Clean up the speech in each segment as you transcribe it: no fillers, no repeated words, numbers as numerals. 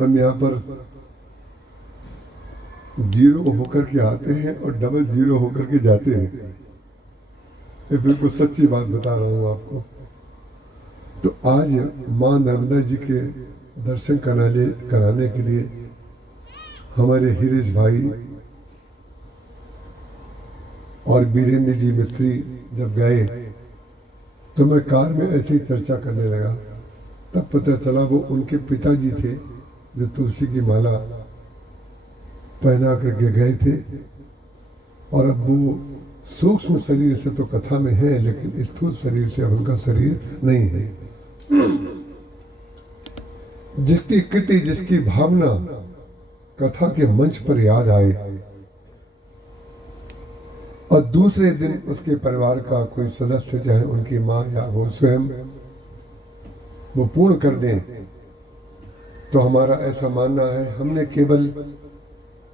हम यहाँ पर जीरो होकर के आते हैं और डबल जीरो होकर के जाते हैं। ये बिल्कुल सच्ची बात बता रहा हूँ आपको। तो आज माँ नर्मदा जी के दर्शन कराने के लिए हमारे हिरेश भाई और वीरेंद्र जी मिस्त्री जब गए तो मैं कार में ऐसे ही चर्चा करने लगा। तब पता चला वो उनके पिताजी थे जो तुलसी की माला पहना करके गए थे, और अब वो सूक्ष्म शरीर से तो कथा में है, लेकिन स्थूल शरीर से अब उनका शरीर नहीं है। जिसकी कृति, जिसकी भावना कथा के मंच पर याद आए और दूसरे दिन उसके परिवार का कोई सदस्य, चाहे उनकी माँ या वो स्वयं, वो पूर्ण कर दें, तो हमारा ऐसा मानना है। हमने केवल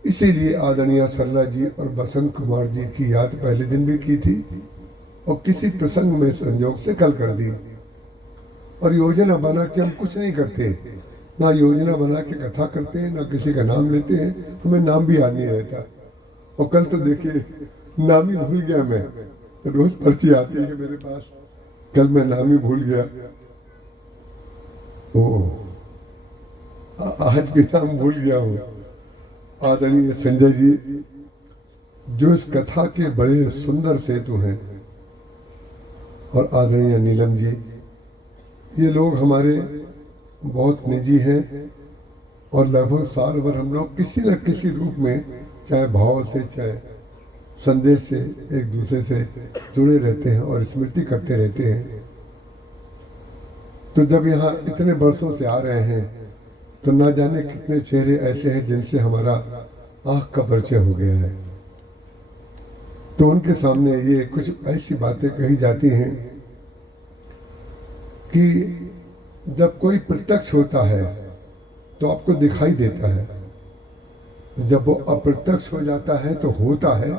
इसीलिए आदरणीय सरला जी और बसंत कुमार जी की याद पहले दिन भी की थी और किसी प्रसंग में संयोग से कल कर दी। और योजना बना के हम कुछ नहीं करते, ना योजना बना के कथा करते हैं, ना किसी का नाम लेते हैं। हमें नाम भी याद नहीं रहता। और कल तो देखिए नाम ही भूल गया मैं। रोज पर्ची आती है मेरे पास, कल मैं नाम ही भूल गया। आज भी नाम भूल गया हूँ। आदरणीय संजय जी जो इस कथा के बड़े सुंदर सेतु हैं, और आदरणीय नीलम जी, ये लोग हमारे बहुत निजी हैं और लगभग साल भर हम लोग किसी न किसी रूप में, चाहे भाव से चाहे संदेश से, एक दूसरे से जुड़े रहते हैं और स्मृति करते रहते हैं। तो जब यहाँ इतने वर्षों से आ रहे हैं तो ना जाने कितने चेहरे ऐसे हैं जिनसे हमारा आँख का परिचय हो गया है। तो उनके सामने ये कुछ ऐसी बातें कही जाती हैं कि जब कोई प्रत्यक्ष होता है तो आपको दिखाई देता है, जब वो अप्रत्यक्ष हो जाता है तो होता है,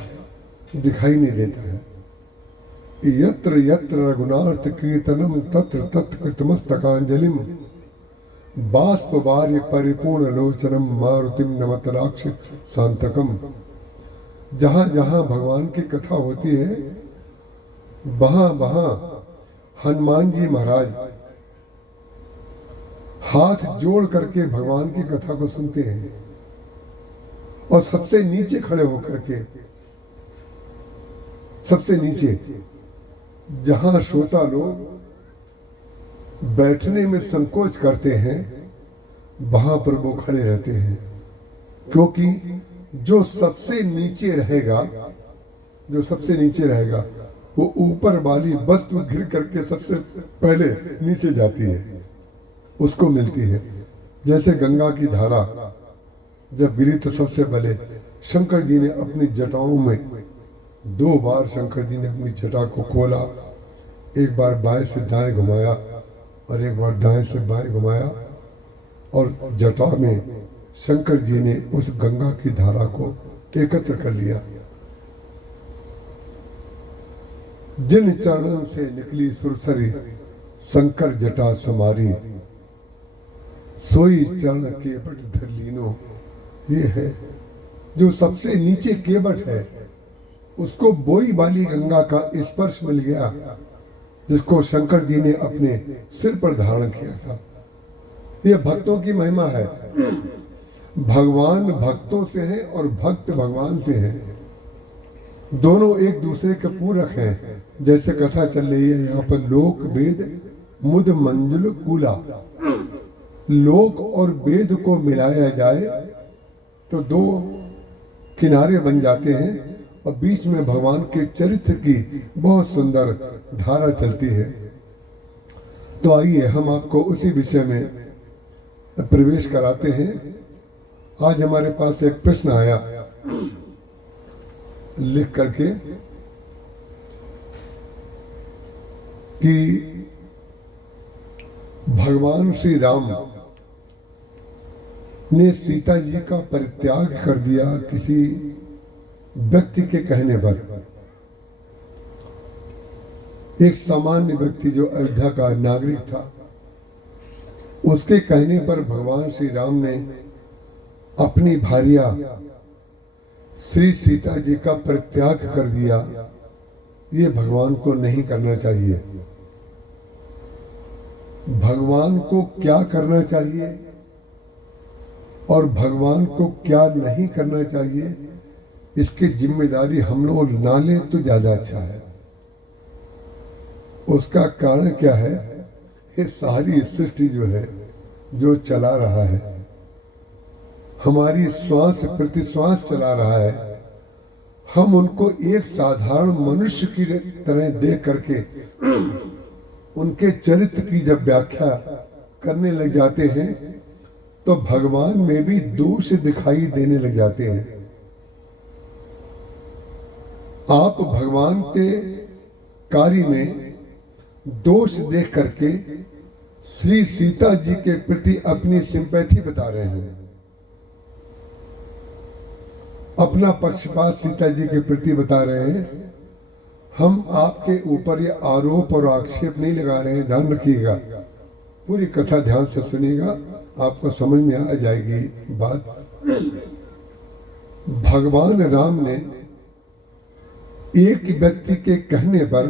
दिखाई नहीं देता है। यत्र यत्र रघुनाथ कीर्तनम तत्र तत्र कृतमस्तकांजलिम बाष्पवार्य परिपूर्ण लोचनम मारुतिम नमत राक्ष शांतकम। जहाँ जहाँ भगवान की कथा होती है वहाँ वहाँ हनुमान जी महाराज हाथ जोड़ करके भगवान की कथा को सुनते हैं, और सबसे नीचे खड़े होकर के, सबसे नीचे जहां श्रोता लोग बैठने में संकोच करते हैं वहां पर वो खड़े रहते हैं। क्योंकि जो सबसे नीचे रहेगा, जो सबसे नीचे रहेगा वो ऊपर वाली वस्तु गिर करके सबसे पहले नीचे जाती है, उसको मिलती है। जैसे गंगा की धारा जब गिरी तो सबसे पहले शंकर जी ने अपनी जटाओं में 2 बार शंकर जी ने अपनी जटा को खोला, एक बार बाएं से दाएं घुमाया और एक बार दाएं से बाएं घुमाया, और जटा में शंकर जी ने उस गंगा की धारा को एकत्र कर लिया। जिन चरणों से निकली सुरसरी शंकर जटा समारी, सोई चरण केवट धर लीनो। ये है जो सबसे नीचे केवट है, उसको बोई वाली गंगा का स्पर्श मिल गया, जिसको शंकर जी ने अपने सिर पर धारण किया था। ये भक्तों की महिमा है। भगवान भक्तों से है और भक्त भगवान से है, दोनों एक दूसरे के पूरक हैं। जैसे कथा चल रही है यहाँ पर, लोक वेद मुद मंजुल कूला। लोक और वेद को मिलाया जाए तो 2 किनारे बन जाते हैं, और बीच में भगवान के चरित्र की बहुत सुंदर धारा चलती है। तो आइए हम आपको उसी विषय में प्रवेश कराते हैं। आज हमारे पास एक प्रश्न आया लिख करके कि भगवान श्री राम ने सीता जी का परित्याग कर दिया किसी व्यक्ति के कहने पर। एक सामान्य व्यक्ति जो अयोध्या का नागरिक था, उसके कहने पर भगवान श्री राम ने अपनी भार्या श्री सीता जी का परित्याग कर दिया। ये भगवान को नहीं करना चाहिए। भगवान को क्या करना चाहिए और भगवान को क्या नहीं करना चाहिए, इसकी जिम्मेदारी हम लोग ना लें तो ज्यादा अच्छा है। उसका कारण क्या है? ये सारी सृष्टि जो है, जो चला रहा है, हमारी श्वास प्रति श्वास चला रहा है, हम उनको एक साधारण मनुष्य की तरह देख करके उनके चरित्र की जब व्याख्या करने लग जाते हैं तो भगवान में भी दोष दिखाई देने लग जाते हैं। आप भगवान के कार्य में दोष देख करके श्री सीता जी के प्रति अपनी सिंपैथी बता रहे हैं, अपना पक्षपात सीता जी के प्रति बता रहे हैं। हम आपके ऊपर ये आरोप और आक्षेप नहीं लगा रहे हैं, ध्यान रखिएगा। पूरी कथा ध्यान से सुनिएगा, आपको समझ में आ जाएगी बात। भगवान राम ने एक व्यक्ति के कहने पर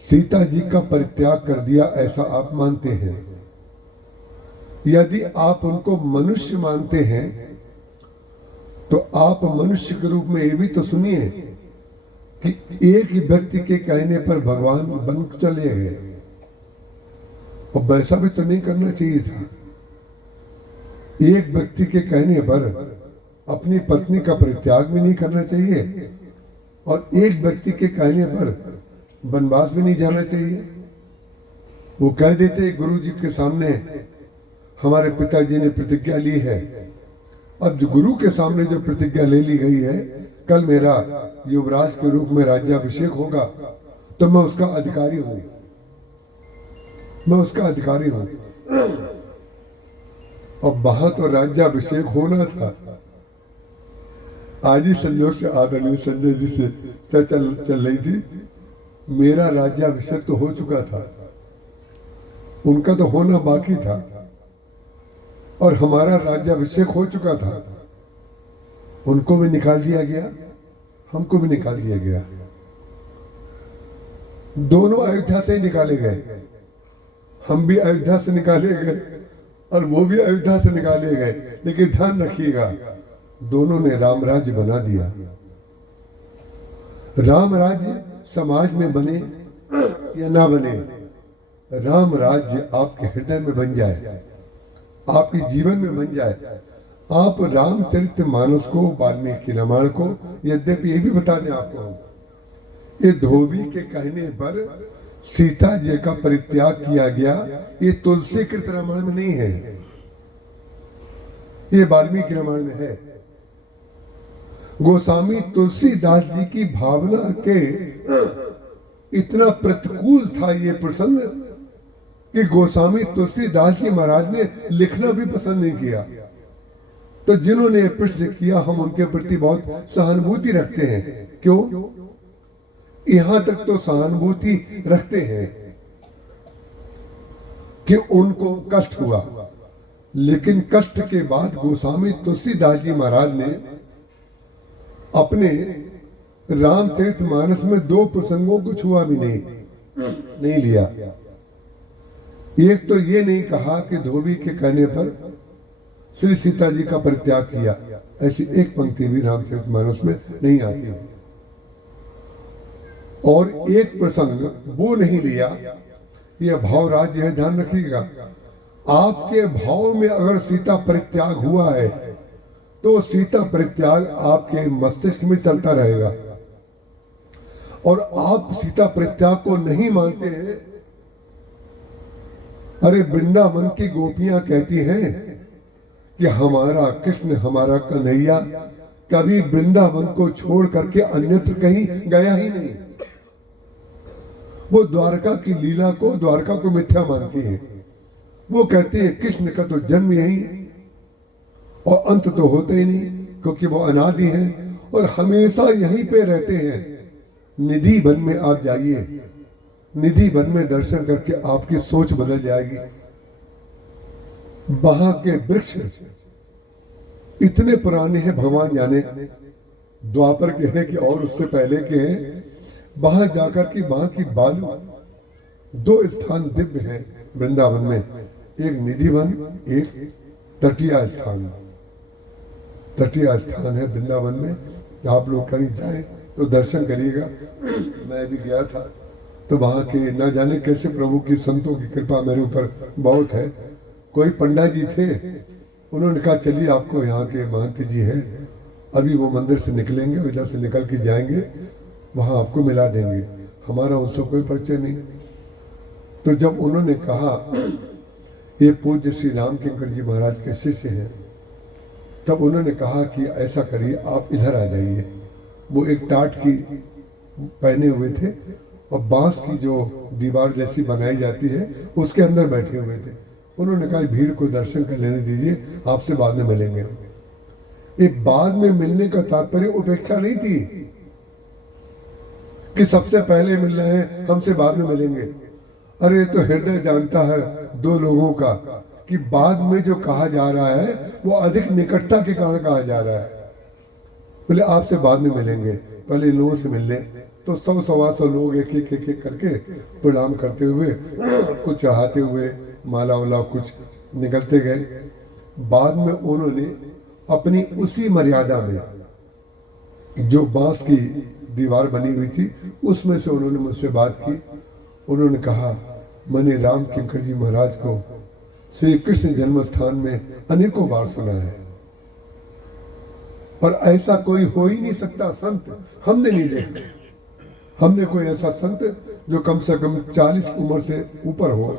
सीता जी का परित्याग कर दिया, ऐसा आप मानते हैं। यदि आप उनको मनुष्य मानते हैं तो आप मनुष्य के रूप में ये भी तो सुनिए कि एक ही व्यक्ति के कहने पर भगवान बन चले गए, और वैसा भी तो नहीं करना चाहिए था। एक व्यक्ति के कहने पर अपनी पत्नी का परित्याग भी नहीं करना चाहिए, और एक व्यक्ति के कहने पर वनवास भी नहीं जाना चाहिए। वो कह देते गुरु जी के सामने हमारे पिताजी ने प्रतिज्ञा ली है, अब जो गुरु के सामने जो प्रतिज्ञा ले ली गई है, कल मेरा युवराज के रूप में राज्याभिषेक होगा तो मैं उसका अधिकारी हूं, मैं उसका अधिकारी हूं। अब वहां तो राज्याभिषेक होना था। आज ही संयोग से आदरणीय संजय जी से चल रही थी, मेरा राज्याभिषेक तो हो चुका था, उनका तो होना बाकी था, और हमारा राज्याभिषेक हो चुका था। उनको भी निकाल दिया गया, हमको भी निकाल दिया गया। दोनों अयोध्या से ही निकाले गए, हम भी अयोध्या से निकाले गए और वो भी अयोध्या से निकाले गए। लेकिन ध्यान रखिएगा, दोनों ने राम राज्य बना दिया। राम राज्य समाज में बने या ना बने, राम राज्य आपके हृदय में बन जाए, आपके जीवन में बन जाए। आप रामचरितमानस को, वाल्मीकि रामायण को, यद्यपि ये भी बता दें आपको, ये धोबी के कहने पर सीता जी का परित्याग किया गया, ये तुलसीकृत रामायण में नहीं है, ये वाल्मीकि रामायण में है। गोस्वामी तुलसीदास जी की भावना के इतना प्रतिकूल था ये प्रसंग कि गोस्वामी तुलसीदास जी महाराज ने लिखना भी पसंद नहीं किया। तो जिन्होंने प्रश्न किया, हम उनके प्रति बहुत सहानुभूति रखते हैं। क्यों? यहां तक तो सहानुभूति रखते हैं कि उनको कष्ट हुआ, लेकिन कष्ट के बाद गोस्वामी तुलसीदास जी महाराज ने अपने रामचरितमानस में दो प्रसंगों को छुआ भी नहीं लिया। एक तो ये नहीं कहा कि धोबी के कहने पर श्री सीता जी का परित्याग किया, ऐसी एक पंक्ति भी रामचरितमानस में नहीं आती। और एक प्रसंग वो नहीं लिया, यह भाव राज्य है, ध्यान रखिएगा। आपके भाव में अगर सीता परित्याग हुआ है तो सीता परित्याग आपके मस्तिष्क में चलता रहेगा, और आप सीता परित्याग को नहीं मानते हैं। अरे वृंदावन की गोपियां कहती हैं कि हमारा कृष्ण, हमारा कन्हैया कभी वृंदावन को छोड़ करके अन्यत्र कहीं गया ही नहीं। वो द्वारका की लीला को, द्वारका को मिथ्या मानती हैं। वो कहते हैं कृष्ण का तो जन्म यही और अंत तो होता ही नहीं, क्योंकि वो अनादि हैं और हमेशा यहीं पे रहते हैं। निधि वन में आप जाइए, निधि वन में दर्शन करके आपकी सोच बदल जाएगी। वहां के वृक्ष इतने पुराने हैं, भगवान जाने द्वापर के हैं कि और उससे पहले के हैं। वहां जाकर के वहां की बालू, दो स्थान दिव्य हैं वृंदावन में, एक निधि वन, एक तटीय स्थान। तटीय स्थान है वृंदावन में, आप लोग कहीं जाएं तो दर्शन करिएगा। मैं भी गया था तो वहाँ के ना जाने कैसे प्रभु की संतों की कृपा मेरे ऊपर बहुत है। कोई पंडा जी थे, उन्होंने कहा चलिए आपको यहाँ के महंत जी हैं, अभी वो मंदिर से निकलेंगे, इधर से निकल के जाएंगे, वहाँ आपको मिला देंगे। हमारा उनसे कोई परिचय नहीं। तो जब उन्होंने कहा ये पूज्य श्री राम किंकर जी महाराज के शिष्य हैं, तब उन्होंने कहा कि ऐसा करिए आप इधर आ जाइए। वो एक टाट की पहने हुए थे और बांस की जो दीवार जैसी बनाई जाती है उसके अंदर बैठे हुए थे। उन्होंने कहा भीड़ को दर्शन कर लेने दीजिए, आपसे बाद में मिलेंगे। एक बाद में मिलने का तात्पर्य उपेक्षा नहीं थी कि सबसे पहले मिल रहे हैं, हमसे बाद में मिलेंगे। अरे तो हृदय जानता है दो लोगों का कि बाद में जो कहा जा रहा है वो अधिक निकटता के कारण कहा जा रहा है। बोले आपसे बाद में मिलेंगे, पहले लोगों से मिल लें। तो 100-125 लोग एक एक करके प्रणाम करते हुए, कुछ चढ़ाते हुए, माला वाला कुछ निकलते गए। बाद में उन्होंने अपनी उसी मर्यादा में जो बांस की दीवार बनी हुई थी उसमें से उन्होंने मुझसे बात की। उन्होंने कहा मैंने राम किंकर जी महाराज को श्री कृष्ण जन्म स्थान में अनेकों बार सुना है और ऐसा कोई हो ही नहीं सकता संत हमने नहीं देखा। हमने कोई ऐसा संत जो कम से कम 40 उम्र से ऊपर हो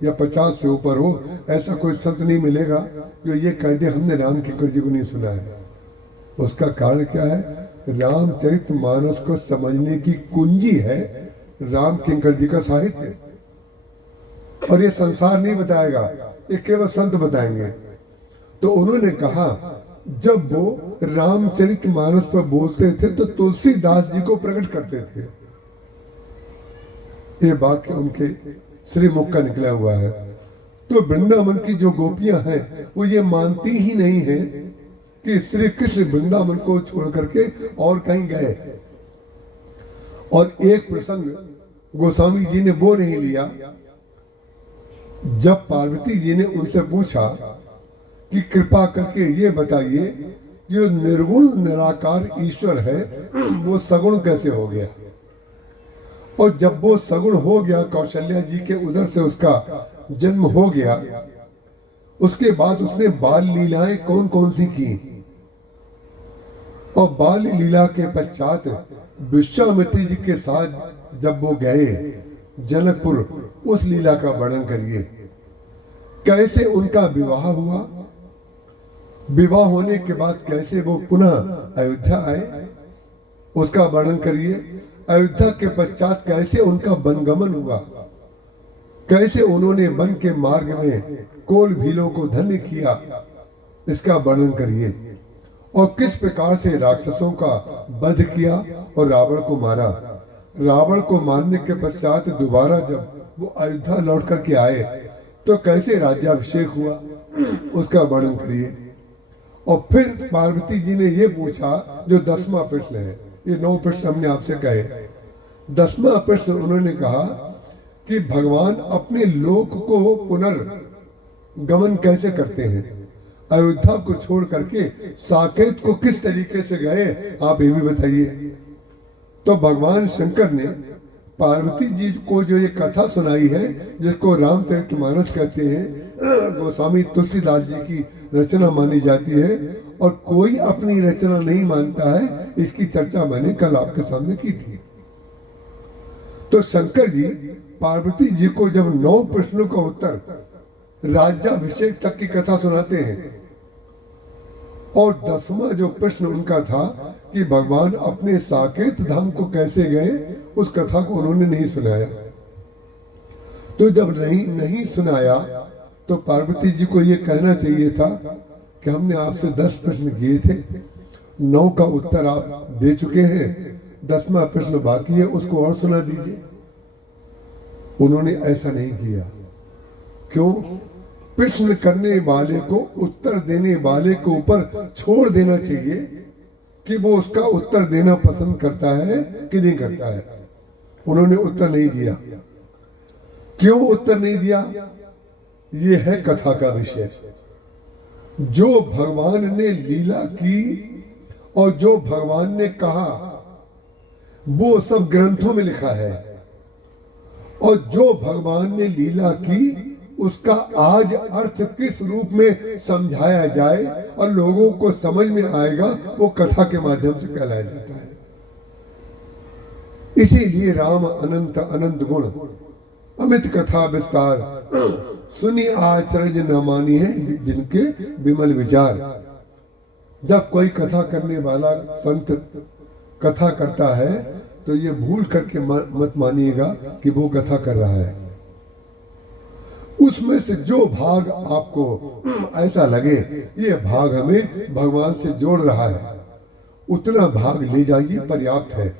या 50 से ऊपर हो, ऐसा कोई संत नहीं मिलेगा जो ये कह दे हमने राम किंकर जी को नहीं सुना है। उसका कारण क्या है? रामचरितमानस को समझने की कुंजी है राम किंकर जी का साहित्य, और ये संसार नहीं बताएगा, ये केवल संत बताएंगे। तो उन्होंने कहा जब वो रामचरितमानस पर बोलते थे तो तुलसीदास जी को प्रकट करते थे। ये वाक्य उनके श्री मुख का निकला हुआ है। तो वृंदावन की जो गोपियां हैं वो ये मानती ही नहीं है कि श्री कृष्ण वृंदावन को छोड़ करके और कहीं गए। और एक प्रसंग गोस्वामी जी ने वो नहीं लिया, जब पार्वती जी ने उनसे पूछा कि कृपा करके ये बताइए जो निर्गुण निराकार ईश्वर है वो सगुण कैसे हो गया। और जब वो सगुण हो गया, कौशल्या जी के उदर से उसका जन्म हो गया, उसके बाद उसने बाल लीलाएं कौन कौन सी की, और बाल लीला के पश्चात विश्वामित्र जी के साथ जब वो गए जनकपुर, उस लीला का वर्णन करिए। कैसे उनका विवाह हुआ, विवाह होने के बाद कैसे वो पुनः अयोध्या आए, उसका वर्णन करिए। अयोध्या के पश्चात कैसे उनका वनगमन हुआ, कैसे उन्होंने वन के मार्ग में कोल भीलों को धन्य किया, इसका वर्णन करिए। और किस प्रकार से राक्षसों का वध किया और रावण को मारा। रावण को मारने के पश्चात दोबारा जब वो अयोध्या लौट करके आए तो कैसे राज्याभिषेक हुआ, उसका वर्णन करिए। और फिर पार्वती जी ने ये पूछा जो 10वां प्रश्न है, ये 9 प्रश्न हमने आपसे कहे। 10वां प्रश्न उन्होंने कहा कि भगवान अपने लोक को पुनर्गमन कैसे करते हैं, अयोध्या को छोड़ करके साकेत को किस तरीके से गए, आप ये भी बताइए। तो भगवान शंकर ने पार्वती जी को जो ये कथा सुनाई है, जिसको रामचरितमानस कहते हैं, गोस्वामी तुलसीदास जी की रचना मानी जाती है और कोई अपनी रचना नहीं मानता है, इसकी चर्चा मैंने कल आपके सामने की थी। तो शंकर जी पार्वती जी को जब 9 प्रश्नों का उत्तर राज्याभिषेक तक की कथा सुनाते हैं, और 10वां जो प्रश्न उनका था कि भगवान अपने साकेत धाम को कैसे गए, उस कथा को उन्होंने नहीं सुनाया। तो जब नहीं सुनाया तो पार्वती जी को ये कहना चाहिए था कि हमने आपसे 10 प्रश्न किए थे, 9 का उत्तर आप दे चुके हैं, 10वां प्रश्न बाकी है, उसको और सुना दीजिए। उन्होंने ऐसा नहीं किया। क्यों? प्रश्न करने वाले को उत्तर देने वाले के ऊपर छोड़ देना चाहिए कि वो उसका उत्तर देना पसंद करता है कि नहीं करता है। उन्होंने उत्तर नहीं दिया। क्यों उत्तर नहीं दिया? ये है कथा का विषय। जो भगवान ने लीला की और जो भगवान ने कहा वो सब ग्रंथों में लिखा है, और जो भगवान ने लीला की उसका आज अर्थ किस रूप में समझाया जाए और लोगों को समझ में आएगा, वो कथा के माध्यम से कहलाया जाता है। इसीलिए राम अनंत अनंत गुण अमित कथा विस्तार, सुनी आचरज न मानी है जिनके विमल विचार। जब कोई कथा करने वाला संत कथा करता है तो ये भूल करके मत मानिएगा कि वो कथा कर रहा है। उसमें से जो भाग आपको ऐसा लगे ये भाग हमें भगवान से जोड़ रहा है, उतना भाग ले जाइए, पर्याप्त है।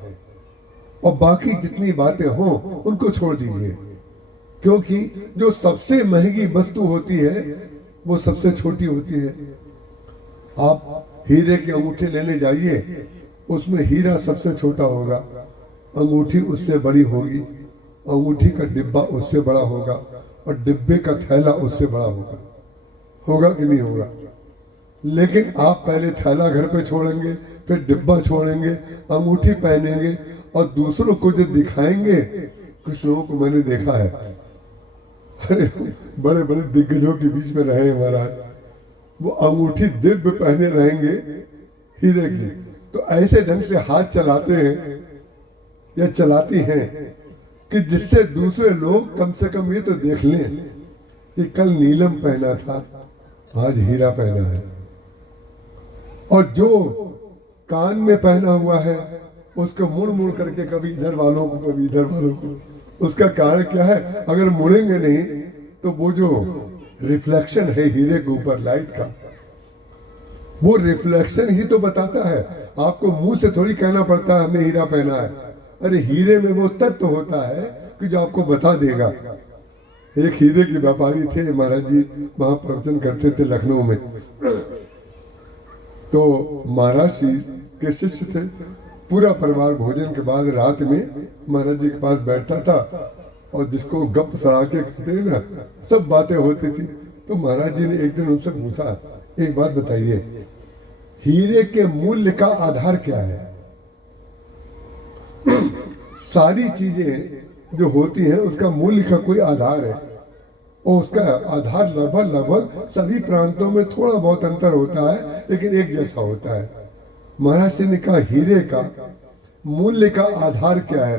और बाकी जितनी बातें हों उनको छोड़ दीजिए, क्योंकि जो सबसे महंगी वस्तु होती है वो सबसे छोटी होती है। आप हीरे के अंगूठे लेने जाइए, उसमें हीरा सबसे छोटा होगा, अंगूठी उससे बड़ी होगी, अंगूठी का डिब्बा उससे बड़ा होगा, और डिब्बे का थैला उससे बड़ा होगा। होगा कि नहीं होगा? लेकिन आप पहले थैला घर पे छोड़ेंगे, फिर डिब्बा छोड़ेंगे, अंगूठी पहनेंगे और दूसरों को जो दिखाएंगे। कुछ लोगों को मैंने देखा है, अरे बड़े बड़े दिग्गजों के बीच में रहे महाराज, वो अंगूठी दिव्य पहने रहेंगे हीरे की, तो ऐसे ढंग से हाथ चलाते हैं या चलाती हैं कि जिससे दूसरे लोग कम से कम ये तो देख लें कि कल नीलम पहना था, आज हीरा पहना है। और जो कान में पहना हुआ है उसको मुड़ मुड़ करके कभी इधर वालों को कभी इधर वालों को। उसका कारण क्या है? अगर मुड़ेंगे नहीं तो वो जो रिफ्लेक्शन है हीरे के ऊपर लाइट का, वो रिफ्लेक्शन ही तो बताता है। आपको मुंह से थोड़ी कहना पड़ता है हमने हीरा पहना है। अरे हीरे में वो तत्व होता है कि जो आपको बता देगा। एक हीरे के व्यापारी थे, महाराज जी वहां प्रवचन करते थे लखनऊ में। तो महाराज जी के शिष्य थे, पूरा परिवार भोजन के बाद रात में महाराज जी के पास बैठता था, और जिसको गप सड़ा के कहते हैं ना, सब बातें होती थी। तो महाराज जी ने एक दिन उनसे पूछा, एक बात बताइए, हीरे के मूल्य का आधार क्या है? सारी चीजें जो होती हैं उसका मूल्य का कोई आधार है, और उसका आधार लगभग सभी प्रांतों में थोड़ा बहुत अंतर होता है, लेकिन एक जैसा होता है। महाराज जी ने कहा हीरे का मूल्य का आधार क्या है?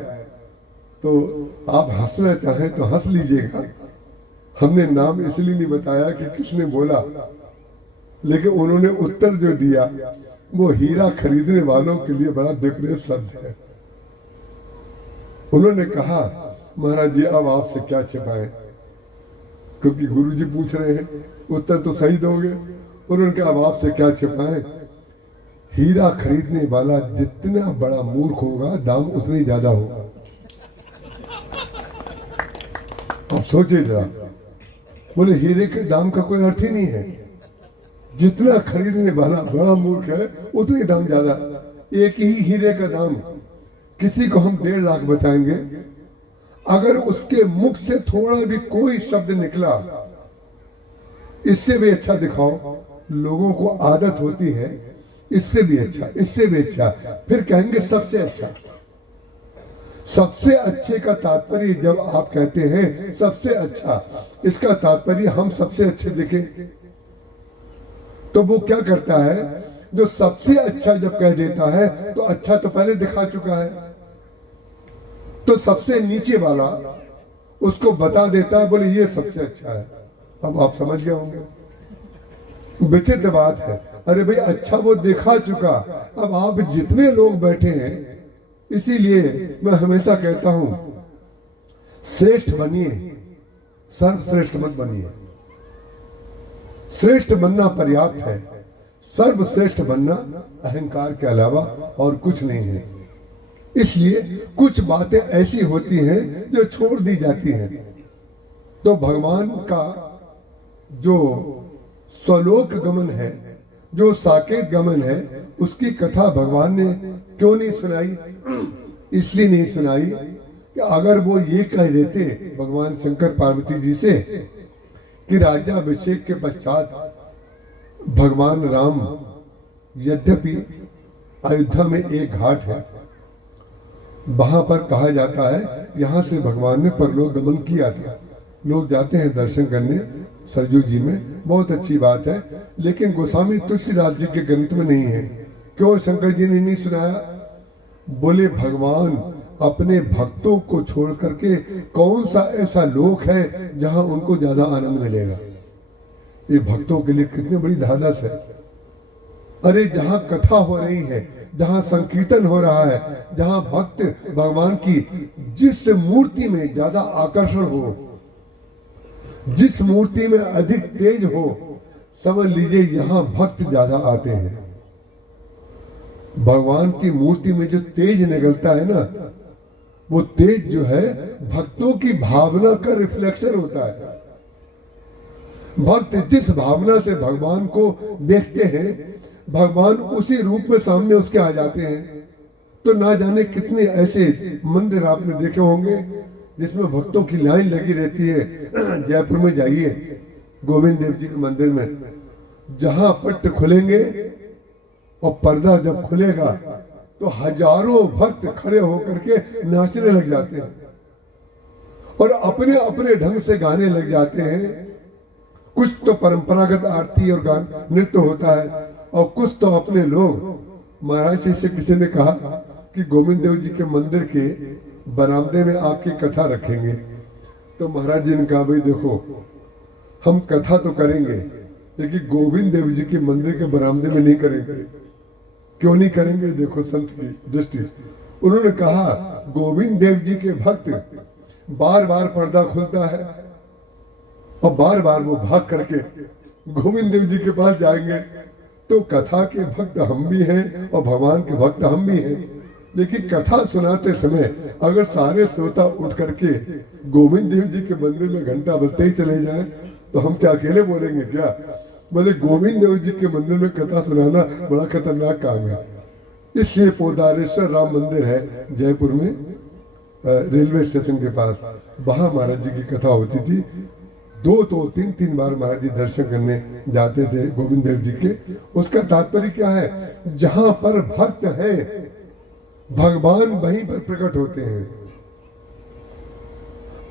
तो आप हंसना चाहें तो हंस लीजिएगा, हमने नाम इसलिए नहीं बताया कि किसने बोला, लेकिन उन्होंने उत्तर जो दिया वो हीरा खरीदने वालों के लिए बड़ा डिप्रेस शब्द है। उन्होंने कहा, महाराज जी अब आपसे क्या छिपाएं, क्योंकि गुरुजी पूछ रहे हैं, उत्तर तो सही दोगे। उन्होंने कहा अब आपसे क्या छिपाएं, हीरा खरीदने वाला जितना बड़ा मूर्ख होगा दाम उतना ही ज्यादा होगा। आप सोचिए जरा, बोले हीरे के दाम का कोई अर्थ ही नहीं है, जितना खरीदने वाला बड़ा मूर्ख है उतनी दाम ज्यादा। एक ही हीरे का दाम किसी को हम 1.5 लाख बताएंगे, अगर उसके मुख से थोड़ा भी कोई शब्द निकला इससे भी अच्छा दिखाओ, लोगों को आदत होती है इससे भी अच्छा, इससे भी अच्छा, फिर कहेंगे सबसे अच्छा। सबसे अच्छे का तात्पर्य जब आप कहते हैं सबसे अच्छा, इसका तात्पर्य हम सबसे अच्छे दिखे। तो वो क्या करता है, जो सबसे अच्छा जब कह देता है तो अच्छा तो पहले दिखा चुका है, तो सबसे नीचे वाला उसको बता देता है, बोले ये सबसे अच्छा है। अब आप समझ गए होंगे, विचित्र बात है। अरे भाई अच्छा वो दिखा चुका, अब आप जितने लोग बैठे हैं, इसीलिए मैं हमेशा कहता हूं श्रेष्ठ बनिए, सर्वश्रेष्ठ मत बनिए। श्रेष्ठ बनना पर्याप्त है, सर्वश्रेष्ठ बनना अहंकार के अलावा और कुछ नहीं है। इसलिए कुछ बातें ऐसी होती हैं जो छोड़ दी जाती हैं। तो भगवान का जो स्वलोक गमन है, जो साकेत गमन है, उसकी कथा भगवान ने क्यों नहीं सुनाई? इसलिए नहीं सुनाई कि अगर वो ये कह देते भगवान शंकर पार्वती जी से कि राज्याभिषेक के पश्चात भगवान राम, यद्यपि अयोध्या में एक घाट है, वहां पर कहा जाता है यहां से भगवान ने परलोक गमन किया था, लोग जाते हैं दर्शन करने सरजू जी में, बहुत अच्छी बात है, लेकिन गोस्वामी तुलसीदास जी के ग्रंथ में नहीं है। क्यों शंकर जी ने नहीं सुनाया? बोले भगवान अपने भक्तों को छोड़ करके कौन सा ऐसा लोक है जहां उनको ज्यादा आनंद मिलेगा? ये भक्तों के लिए कितनी बड़ी धादस है। अरे जहां कथा हो रही है, जहां संकीर्तन हो रहा है, जहां भक्त भगवान की जिस मूर्ति में ज्यादा आकर्षण हो, जिस मूर्ति में अधिक तेज हो, समझ लीजिए यहां भक्त ज्यादा आते हैं। भगवान की मूर्ति में जो तेज निकलता है ना, वो तेज जो है भक्तों की भावना का रिफ्लेक्शन होता है। भक्त जिस भावना से भगवान को देखते हैं, भगवान उसी रूप में सामने उसके आ जाते हैं। तो ना जाने कितने ऐसे मंदिर आपने देखे होंगे जिसमें भक्तों की लाइन लगी रहती है। जयपुर में जाइए गोविंद देव जी के मंदिर में, जहां पट्ट खुलेंगे और पर्दा जब खुलेगा तो हजारों भक्त खड़े होकर के नाचने लग जाते हैं और अपने अपने ढंग से गाने लग जाते हैं। कुछ तो परंपरागत आरती और गान नृत्य होता है और कुछ तो अपने लोग। महाराज जी से किसी ने कहा कि गोविंद देव जी के मंदिर के बरामदे में आपकी कथा रखेंगे, तो महाराज जी ने कहा भाई देखो, हम कथा तो करेंगे लेकिन गोविंद देव जी के मंदिर के बरामदे में नहीं करेंगे। क्यों नहीं करेंगे? देखो संत की दृष्टि। उन्होंने कहा गोविंद देव जी के भक्त बार बार पर्दा खुलता है और बार बार वो भाग करके गोविंद देव जी के पास जाएंगे, तो कथा के भक्त हम भी हैं और भगवान के भक्त हम भी हैं। लेकिन कथा सुनाते समय अगर सारे श्रोता उठ करके गोविंद देव जी के मंदिर में घंटा बजते ही चले जाएं, तो हम क्या अकेले बोलेंगे क्या? बोले गोविंद देव जी के मंदिर में कथा सुनाना बड़ा खतरनाक काम है। इसलिए पोदारेश्वर राम मंदिर है जयपुर में, रेलवे स्टेशन के पास, वहां महाराज जी की कथा होती थी। 2-3 बार महाराज जी दर्शन करने जाते थे गोविंद देव जी के। उसका तात्पर्य क्या है? जहां पर भक्त है भगवान वहीं पर प्रकट होते हैं।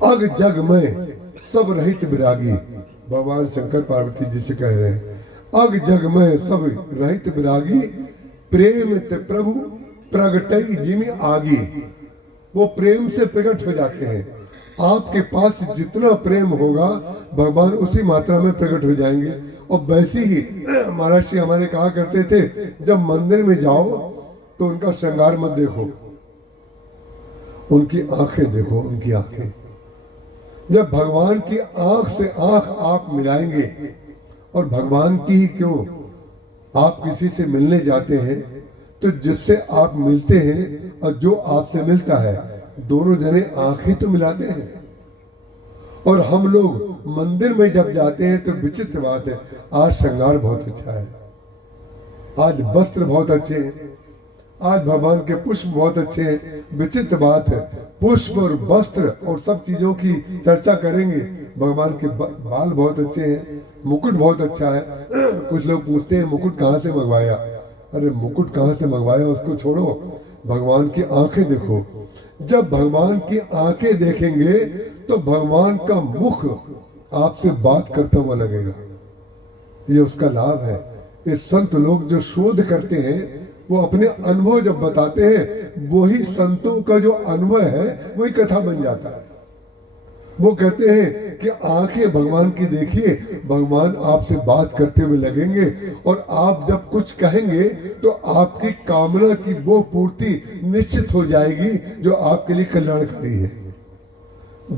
अग जग में सब रहित विरागी, भगवान शंकर पार्वती जी से कह रहे हैं, अग जग में सब रहित विरागी, प्रेम ते प्रभु प्रगटई जिमी आगी। वो प्रेम से प्रकट हो जाते हैं। आपके पास जितना प्रेम होगा भगवान उसी मात्रा में प्रकट हो जाएंगे। और वैसे ही महाराज जी हमारे कहा करते थे, जब मंदिर में जाओ तो उनका श्रृंगार मत देखो, उनकी आंखें देखो, उनकी आंखें। जब भगवान की आंख से आंख आप मिलाएंगे, और भगवान की ही क्यों, आप किसी से मिलने जाते हैं तो जिससे आप मिलते हैं और जो आपसे मिलता है, दोनों जने आंखें तो मिलाते हैं। और हम लोग मंदिर में जब जाते हैं तो विचित्र बात है, आज श्रृंगार बहुत अच्छा है, आज वस्त्र बहुत अच्छे हैं, आज भगवान के पुष्प बहुत अच्छे हैं। विचित्र बात है, पुष्प और वस्त्र और सब चीजों की चर्चा करेंगे। भगवान के बाल बहुत अच्छे हैं, मुकुट बहुत अच्छा है। कुछ लोग पूछते हैं मुकुट कहाँ से मंगवाया? अरे मुकुट कहाँ से मंगवाया उसको छोड़ो, भगवान की आंखें देखो। जब भगवान की आंखें देखेंगे तो भगवान का मुख आपसे बात करता हुआ लगेगा। ये उसका लाभ है। ये संत लोग जो शोध करते हैं वो अपने अनुभव जब बताते हैं, वही संतों का जो अनुभव है वही कथा बन जाता है। वो कहते हैं कि आंखें भगवान की देखिए, भगवान आपसे बात करते हुए लगेंगे और आप जब कुछ कहेंगे तो आपकी कामना की वो पूर्ति निश्चित हो जाएगी जो आपके लिए कल्याणकारी है।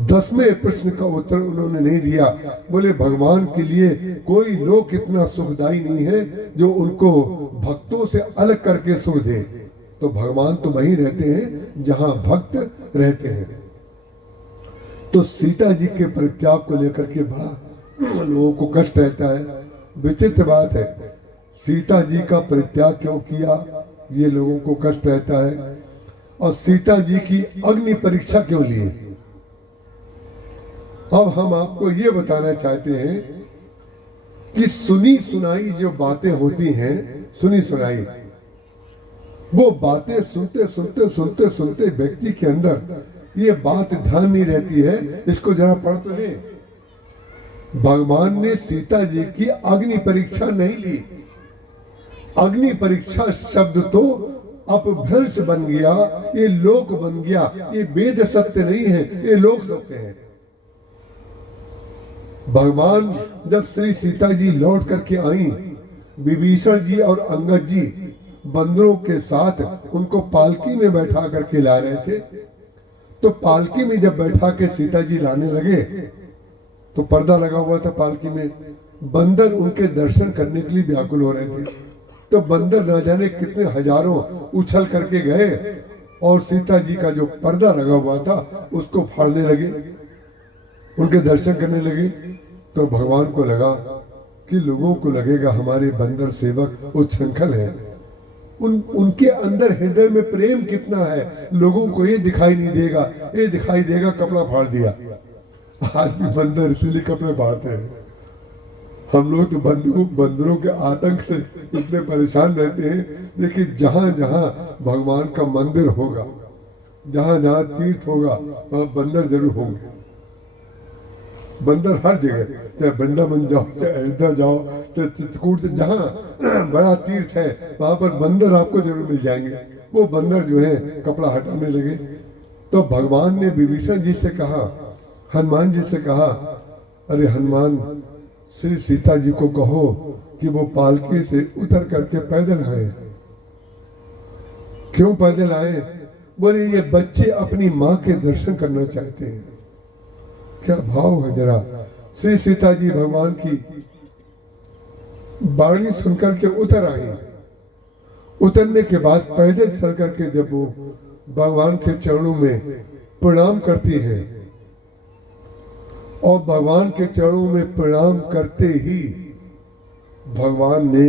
10वें प्रश्न का उत्तर उन्होंने नहीं दिया। बोले भगवान के लिए कोई लोक इतना सुखदायी नहीं है जो उनको भक्तों से अलग करके सुख दे। तो भगवान तो वहीं रहते हैं जहां भक्त रहते हैं। तो सीता जी के परित्याग को लेकर के बड़ा लोगों को कष्ट रहता है। विचित्र बात है, सीता जी का परित्याग क्यों किया, ये लोगों को कष्ट रहता है। और सीता जी की अग्नि परीक्षा क्यों ली। अब हम आपको ये बताना चाहते हैं कि सुनी सुनाई जो बातें होती हैं, सुनी सुनाई, वो बातें सुनते सुनते सुनते सुनते व्यक्ति के अंदर ये बात ध्यान नहीं रहती है। इसको जरा पढ़ तो ले। भगवान ने सीता जी की अग्नि परीक्षा नहीं ली। अग्नि परीक्षा शब्द तो अपभ्रंश बन गया, ये लोक बन गया। ये वेद सत्य नहीं है, ये लोक सत्य है। भगवान जब श्री सीता जी लौट करके आई, विभीषण जी और अंगद जी बंदरों के साथ उनको पालकी में बैठा करके ला रहे थे। तो पालकी में जब बैठा के सीता जी लाने लगे तो पर्दा लगा हुआ था पालकी में। बंदर उनके दर्शन करने के लिए व्याकुल हो रहे थे। तो बंदर ना जाने कितने हजारों उछल करके गए और सीता जी का जो पर्दा लगा हुआ था उसको फाड़ने लगे, उनके दर्शन करने लगे। तो भगवान को लगा कि लोगों को लगेगा हमारे बंदर सेवक उच्छृंखल है, उनके अंदर हृदय में प्रेम कितना है, लोगों को ये दिखाई नहीं देगा, ये दिखाई देगा कपड़ा फाड़ दिया। आज भी बंदर इसीलिए कपड़े फाड़ते हैं। हम लोग तो बंदरों के आतंक से इतने परेशान रहते हैं। देखिए जहां जहां भगवान का मंदिर होगा, जहां जहां तीर्थ होगा, वहां बंदर जरूर होंगे। बंदर हर जगह, चाहे वृंदावन जाओ, चाहे अयोध्या जाओ, चाहे चित्रकूट, जहाँ बड़ा तीर्थ है वहां पर बंदर आपको जरूर मिल जाएंगे। वो बंदर जो है कपड़ा हटाने लगे। तो भगवान ने विभीषण जी से कहा, हनुमान जी से कहा, अरे हनुमान, श्री सीता जी को कहो कि वो पालकी से उतर करके पैदल आए। क्यों पैदल आए? बोले ये बच्चे अपनी माँ के दर्शन करना चाहते हैं। क्या भाव है जरा। श्री सीता जी भगवान की वाणी सुनकर के उतर आई। उतरने के बाद पैदल चल करके जब वो भगवान के चरणों में प्रणाम करती हैं, और भगवान के चरणों में प्रणाम करते ही भगवान ने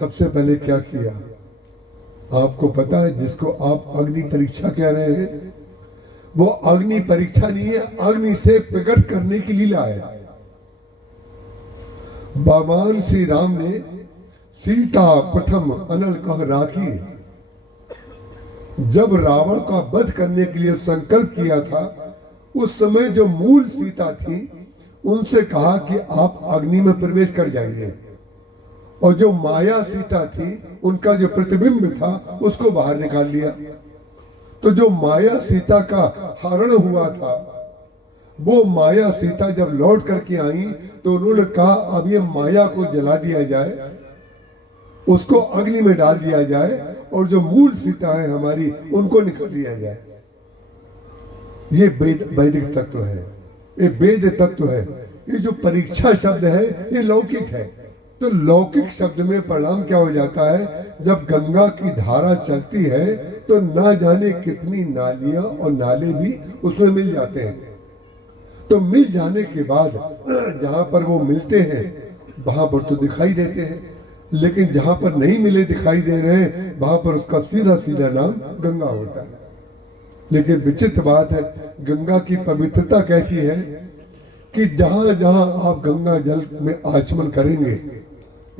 सबसे पहले क्या किया आपको पता है? जिसको आप अग्नि परीक्षा कह रहे हैं, वो अग्नि परीक्षा नहीं है, अग्नि से प्रकट करने की लीला है। भगवान श्री राम ने सीता प्रथम अनल कह राखी, जब रावण का वध करने के लिए संकल्प किया था, उस समय जो मूल सीता थी उनसे कहा कि आप अग्नि में प्रवेश कर जाइए, और जो माया सीता थी उनका जो प्रतिबिंब था उसको बाहर निकाल लिया। तो जो माया सीता का हरण हुआ था, वो माया सीता जब लौट करके आई तो उन्होंने कहा अब ये माया को जला दिया जाए, उसको अग्नि में डाल दिया जाए, और जो मूल सीता है हमारी उनको निकाल लिया जाए। ये वैदिक तत्व है, ये वेद तत्व है। ये जो परीक्षा शब्द है ये लौकिक है। तो लौकिक शब्द में परिणाम क्या हो जाता है? जब गंगा की धारा चलती है तो ना जाने कितनी नालियां और नाले भी उसमें मिल जाते हैं। तो मिल जाने के बाद जहां पर वो मिलते हैं वहां पर तो दिखाई देते हैं, लेकिन जहां पर नहीं मिले दिखाई दे रहे हैं वहां पर उसका सीधा सीधा नाम गंगा होता है। लेकिन विचित्र बात है, गंगा की पवित्रता कैसी है कि जहां जहां आप गंगा जल में आचमन करेंगे,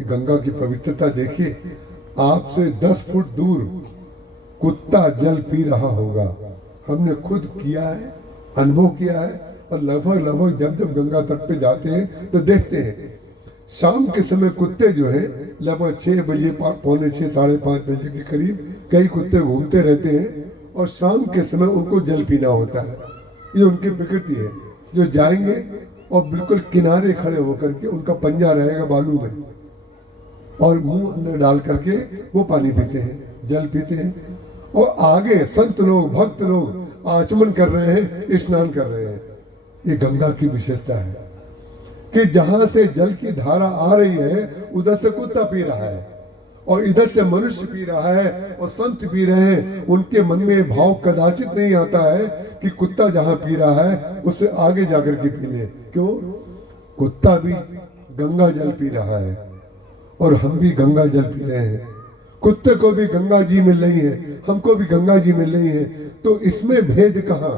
गंगा की पवित्रता देखिए, आपसे 10 फुट दूर कुत्ता जल पी रहा होगा। हमने खुद किया है, अनुभव किया है, और लगभग जब जब गंगा तट पे जाते हैं तो देखते हैं शाम के समय कुत्ते जो हैं लगभग 6 बजे, पौने 6, 5:30 बजे के करीब कई कुत्ते घूमते रहते हैं, और शाम के समय उनको जल पीना होता है। ये उनकी प्रकृति है। जो जाएंगे और बिल्कुल किनारे खड़े होकर के, उनका पंजा रहेगा बालू में, और मुंह अंदर डाल करके वो पानी पीते हैं, जल पीते हैं। और आगे संत लोग, भक्त लोग आचमन कर रहे हैं, स्नान कर रहे हैं। ये गंगा की विशेषता है कि जहां से जल की धारा आ रही है उधर से कुत्ता पी रहा है, और इधर से मनुष्य पी रहा है, और संत पी रहे हैं। उनके मन में भाव कदाचित नहीं आता है कि कुत्ता जहां पी रहा है उससे आगे जाकर के पी ले। क्यों? कुत्ता भी गंगा जल पी रहा है और हम भी गंगा जल पी रहे हैं। कुत्ते को भी गंगा जी मिल रही है, हमको भी गंगा जी मिल रही है, तो इसमें भेद कहाँ?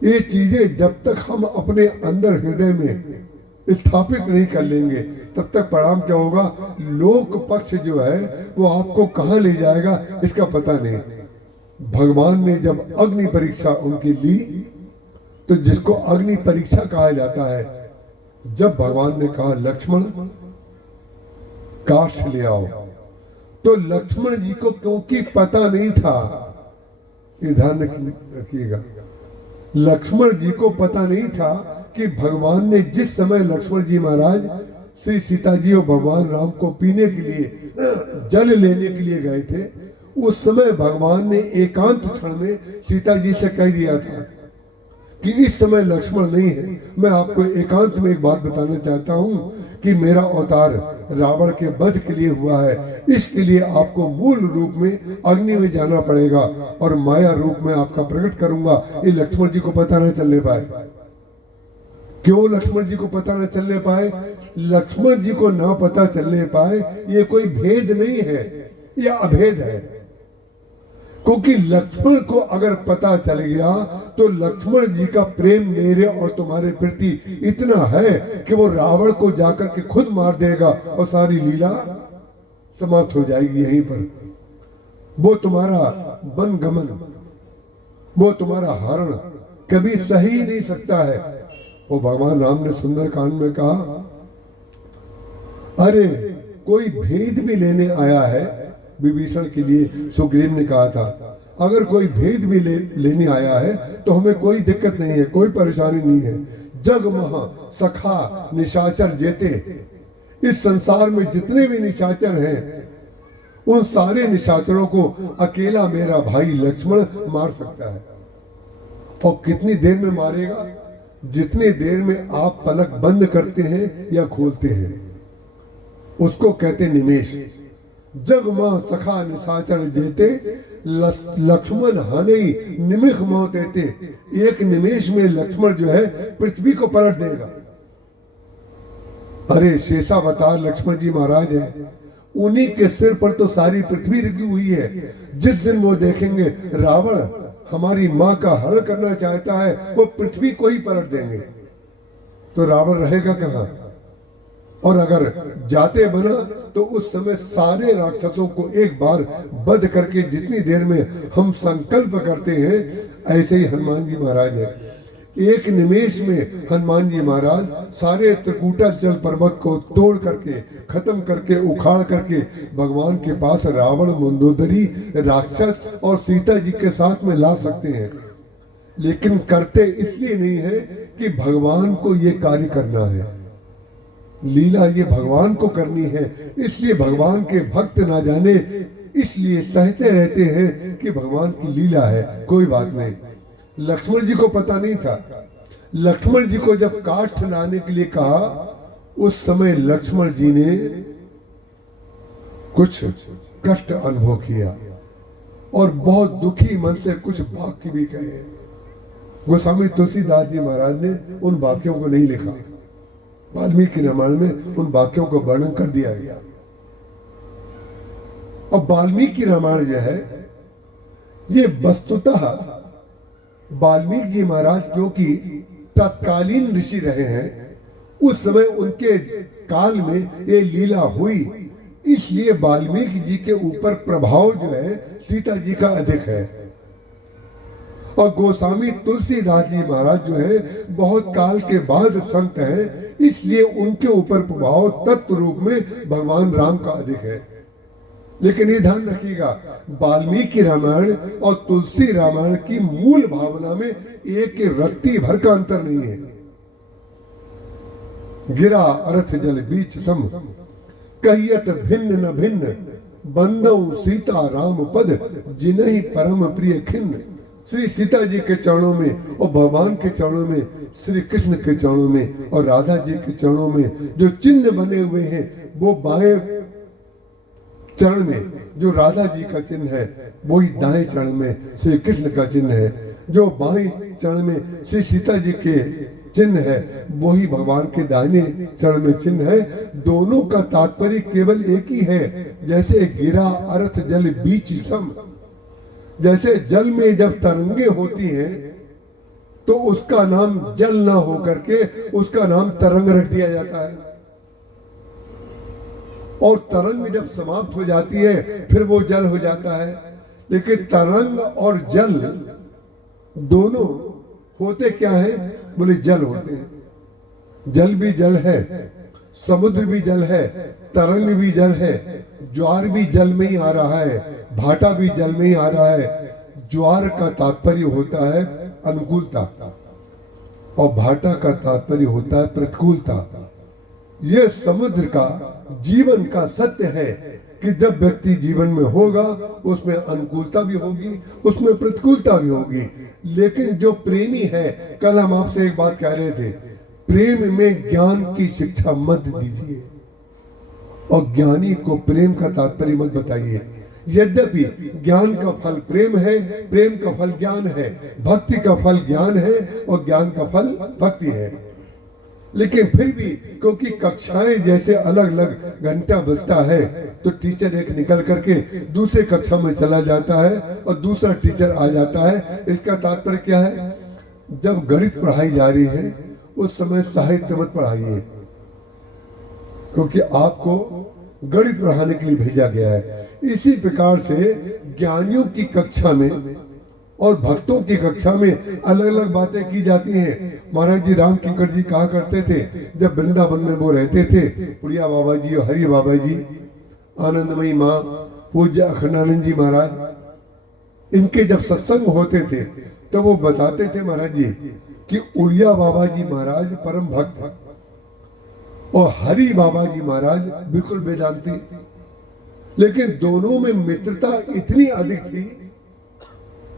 ये चीजें जब तक हम अपने अंदर हृदय में स्थापित नहीं कर लेंगे तब तक परिणाम क्या होगा? लोक पक्ष जो है वो आपको कहाँ ले जाएगा इसका पता नहीं। भगवान ने जब अग्नि परीक्षा उनकी ली, तो जिसको अग्नि परीक्षा कहा जाता है, जब भगवान ने कहा लक्ष्मण काष्ठ ले आओ, तो लक्ष्मण जी को क्योंकि पता नहीं था, ये ध्यान रखिएगा, लक्ष्मण जी को पता नहीं था कि भगवान ने जिस समय लक्ष्मण जी महाराज श्री सीता जी और भगवान राम को पीने के लिए जल लेने के लिए गए थे, उस समय भगवान ने एकांत क्षण में सीता जी से कह दिया था कि इस समय लक्ष्मण नहीं है। मैं आपको एकांत में एक बात बताना चाहता हूं कि मेरा अवतार रावण के वध के लिए हुआ है, इसके लिए आपको मूल रूप में अग्नि में जाना पड़ेगा और माया रूप में आपका प्रकट करूंगा। ये लक्ष्मण जी को पता न चलने पाए। क्यों लक्ष्मण जी को पता न चलने पाए? लक्ष्मण जी को ना पता चलने पाए ये कोई भेद नहीं है, यह अभेद है। क्योंकि लक्ष्मण को अगर पता चल गया तो लक्ष्मण जी का प्रेम मेरे और तुम्हारे प्रति इतना है कि वो रावण को जाकर के खुद मार देगा और सारी लीला समाप्त हो जाएगी यहीं पर। वो तुम्हारा वन गमन, वो तुम्हारा हरण कभी सही ही नहीं सकता है। वो भगवान राम ने सुंदरकांड में कहा, अरे कोई भेद भी लेने आया है विभीषण के लिए। सुग्रीव ने कहा था अगर कोई भेद भी लेने आया है तो हमें कोई दिक्कत नहीं है, कोई परेशानी नहीं है। जग महा सखा निशाचर जेते, इस संसार में जितने भी निशाचर हैं उन सारे निशाचरों को अकेला मेरा भाई लक्ष्मण मार सकता है। और कितनी देर में मारेगा? जितनी देर में आप पलक बंद करते हैं या खोलते हैं, उसको कहते निमेष। जग मां सखा निशाचर जेते, लक्ष्मण हानि निमिष मोह देते। एक निमेष में लक्ष्मण जो है पृथ्वी को पलट देगा। अरे शेषावतार लक्ष्मण जी महाराज हैं, उन्हीं के सिर पर तो सारी पृथ्वी रुकी हुई है। जिस दिन वो देखेंगे रावण हमारी माँ का हरण करना चाहता है, वो पृथ्वी को ही पलट देंगे, तो रावण रहेगा कहाँ? और अगर जाते बना तो उस समय सारे राक्षसों को एक बार वध करके जितनी देर में हम संकल्प करते हैं, ऐसे ही हनुमान जी महाराज है। एक निमेष में हनुमान जी महाराज सारे त्रिकूटा जल पर्वत को तोड़ करके खत्म करके उखाड़ करके भगवान के पास रावण मंदोदरी राक्षस और सीता जी के साथ में ला सकते हैं। लेकिन करते इसलिए नहीं है कि भगवान को ये कार्य करना है, लीला ये भगवान को करनी है, इसलिए भगवान के भक्त ना जाने इसलिए सहते रहते हैं कि भगवान की लीला है। कोई बात नहीं, लक्ष्मण जी को पता नहीं था। लक्ष्मण जी को जब काष्ठ लाने के लिए कहा, उस समय लक्ष्मण जी ने कुछ कष्ट अनुभव किया और बहुत दुखी मन से कुछ वाक्य भी कहे। गोस्वामी तुलसीदास जी महाराज ने उन वाक्यों को नहीं लिखा, वाल्मीकि रामायण में उन वाक्यों को वर्णन कर दिया गया। और वाल्मीकि रामायण जो है ये वस्तुतः वाल्मीकि जी महाराज जो कि तत्कालीन ऋषि रहे हैं, उस समय उनके काल में ये लीला हुई, इसलिए वाल्मीकि जी के ऊपर प्रभाव जो है सीता जी का अधिक है। और गोस्वामी तुलसीदास जी महाराज जो है बहुत काल के बाद संत हैं, इसलिए उनके ऊपर प्रभाव तत्व रूप में भगवान राम का अधिक है। लेकिन ये ध्यान रखिएगा, वाल्मीकि रामायण और तुलसी रामायण की मूल भावना में एक रत्ती भर का अंतर नहीं है। गिरा अर्थ जल बीच सम, कहियत भिन्न न भिन्न, बंदौ सीता राम पद, जिन्हि परम प्रिय खिन्न। श्री सीता जी के चरणों में और भगवान के चरणों में, श्री कृष्ण के चरणों में और राधा जी के चरणों में जो चिन्ह बने हुए हैं, वो बाएं चरण में जो राधा जी का चिन्ह है, वही दाएं चरण में श्री कृष्ण का चिन्ह है। जो बाएं चरण में श्री सीता जी के चिन्ह है, वही भगवान के दाहिने चरण में चिन्ह है। दोनों का तात्पर्य केवल एक ही है। जैसे गिरा अर्थ जल बीच सम, जैसे जल में जब तरंगे होती हैं तो उसका नाम जल ना होकर के उसका नाम तरंग रख दिया जाता है, और तरंग जब समाप्त हो जाती है फिर वो जल हो जाता है। लेकिन तरंग और जल दोनों होते क्या है? बोले जल होते हैं। जल भी जल है, समुद्र भी जल है, तरंग भी जल है, ज्वार भी जल में ही आ रहा है, भाटा भी जल में ही आ रहा है। ज्वार का तात्पर्य होता है अनुकूलता और भाटा का तात्पर्य होता है प्रतिकूलता। यह समुद्र का जीवन का सत्य है कि जब व्यक्ति जीवन में होगा उसमें अनुकूलता भी होगी, उसमें प्रतिकूलता भी होगी। लेकिन जो प्रेमी है, कल हम आपसे एक बात कह रहे थे, प्रेम में ज्ञान की शिक्षा मत दीजिए और ज्ञानी को प्रेम का तात्पर्य मत बताइए। यद्यपि ज्ञान का फल प्रेम है, प्रेम का फल ज्ञान है, भक्ति का फल ज्ञान है और ज्ञान का फल भक्ति है। लेकिन फिर भी क्योंकि कक्षाएं जैसे अलग अलग घंटा बजता है तो टीचर एक निकल करके दूसरे कक्षा में चला जाता है और दूसरा टीचर आ जाता है। इसका तात्पर्य क्या है? जब गणित पढ़ाई जा रही है उस समय साहित्य मत पढ़ाइए, क्योंकि आपको गणित पढ़ाने के लिए भेजा गया है। इसी प्रकार से ज्ञानियों की कक्षा में और भक्तों की कक्षा में अलग अलग बातें की जाती हैं। महाराज जी राम किंकर जी कहा करते थे, जब वृंदावन में वो रहते थे, उड़िया बाबा जी और हरि बाबा जी, आनंदमयी माँ, पूज्य अखंडानंद जी महाराज, इनके जब सत्संग होते थे तो वो बताते थे महाराज जी कि उड़िया बाबा जी महाराज परम भक्त और हरि बाबा जी महाराज बिल्कुल वेदांती, लेकिन दोनों में मित्रता इतनी अधिक थी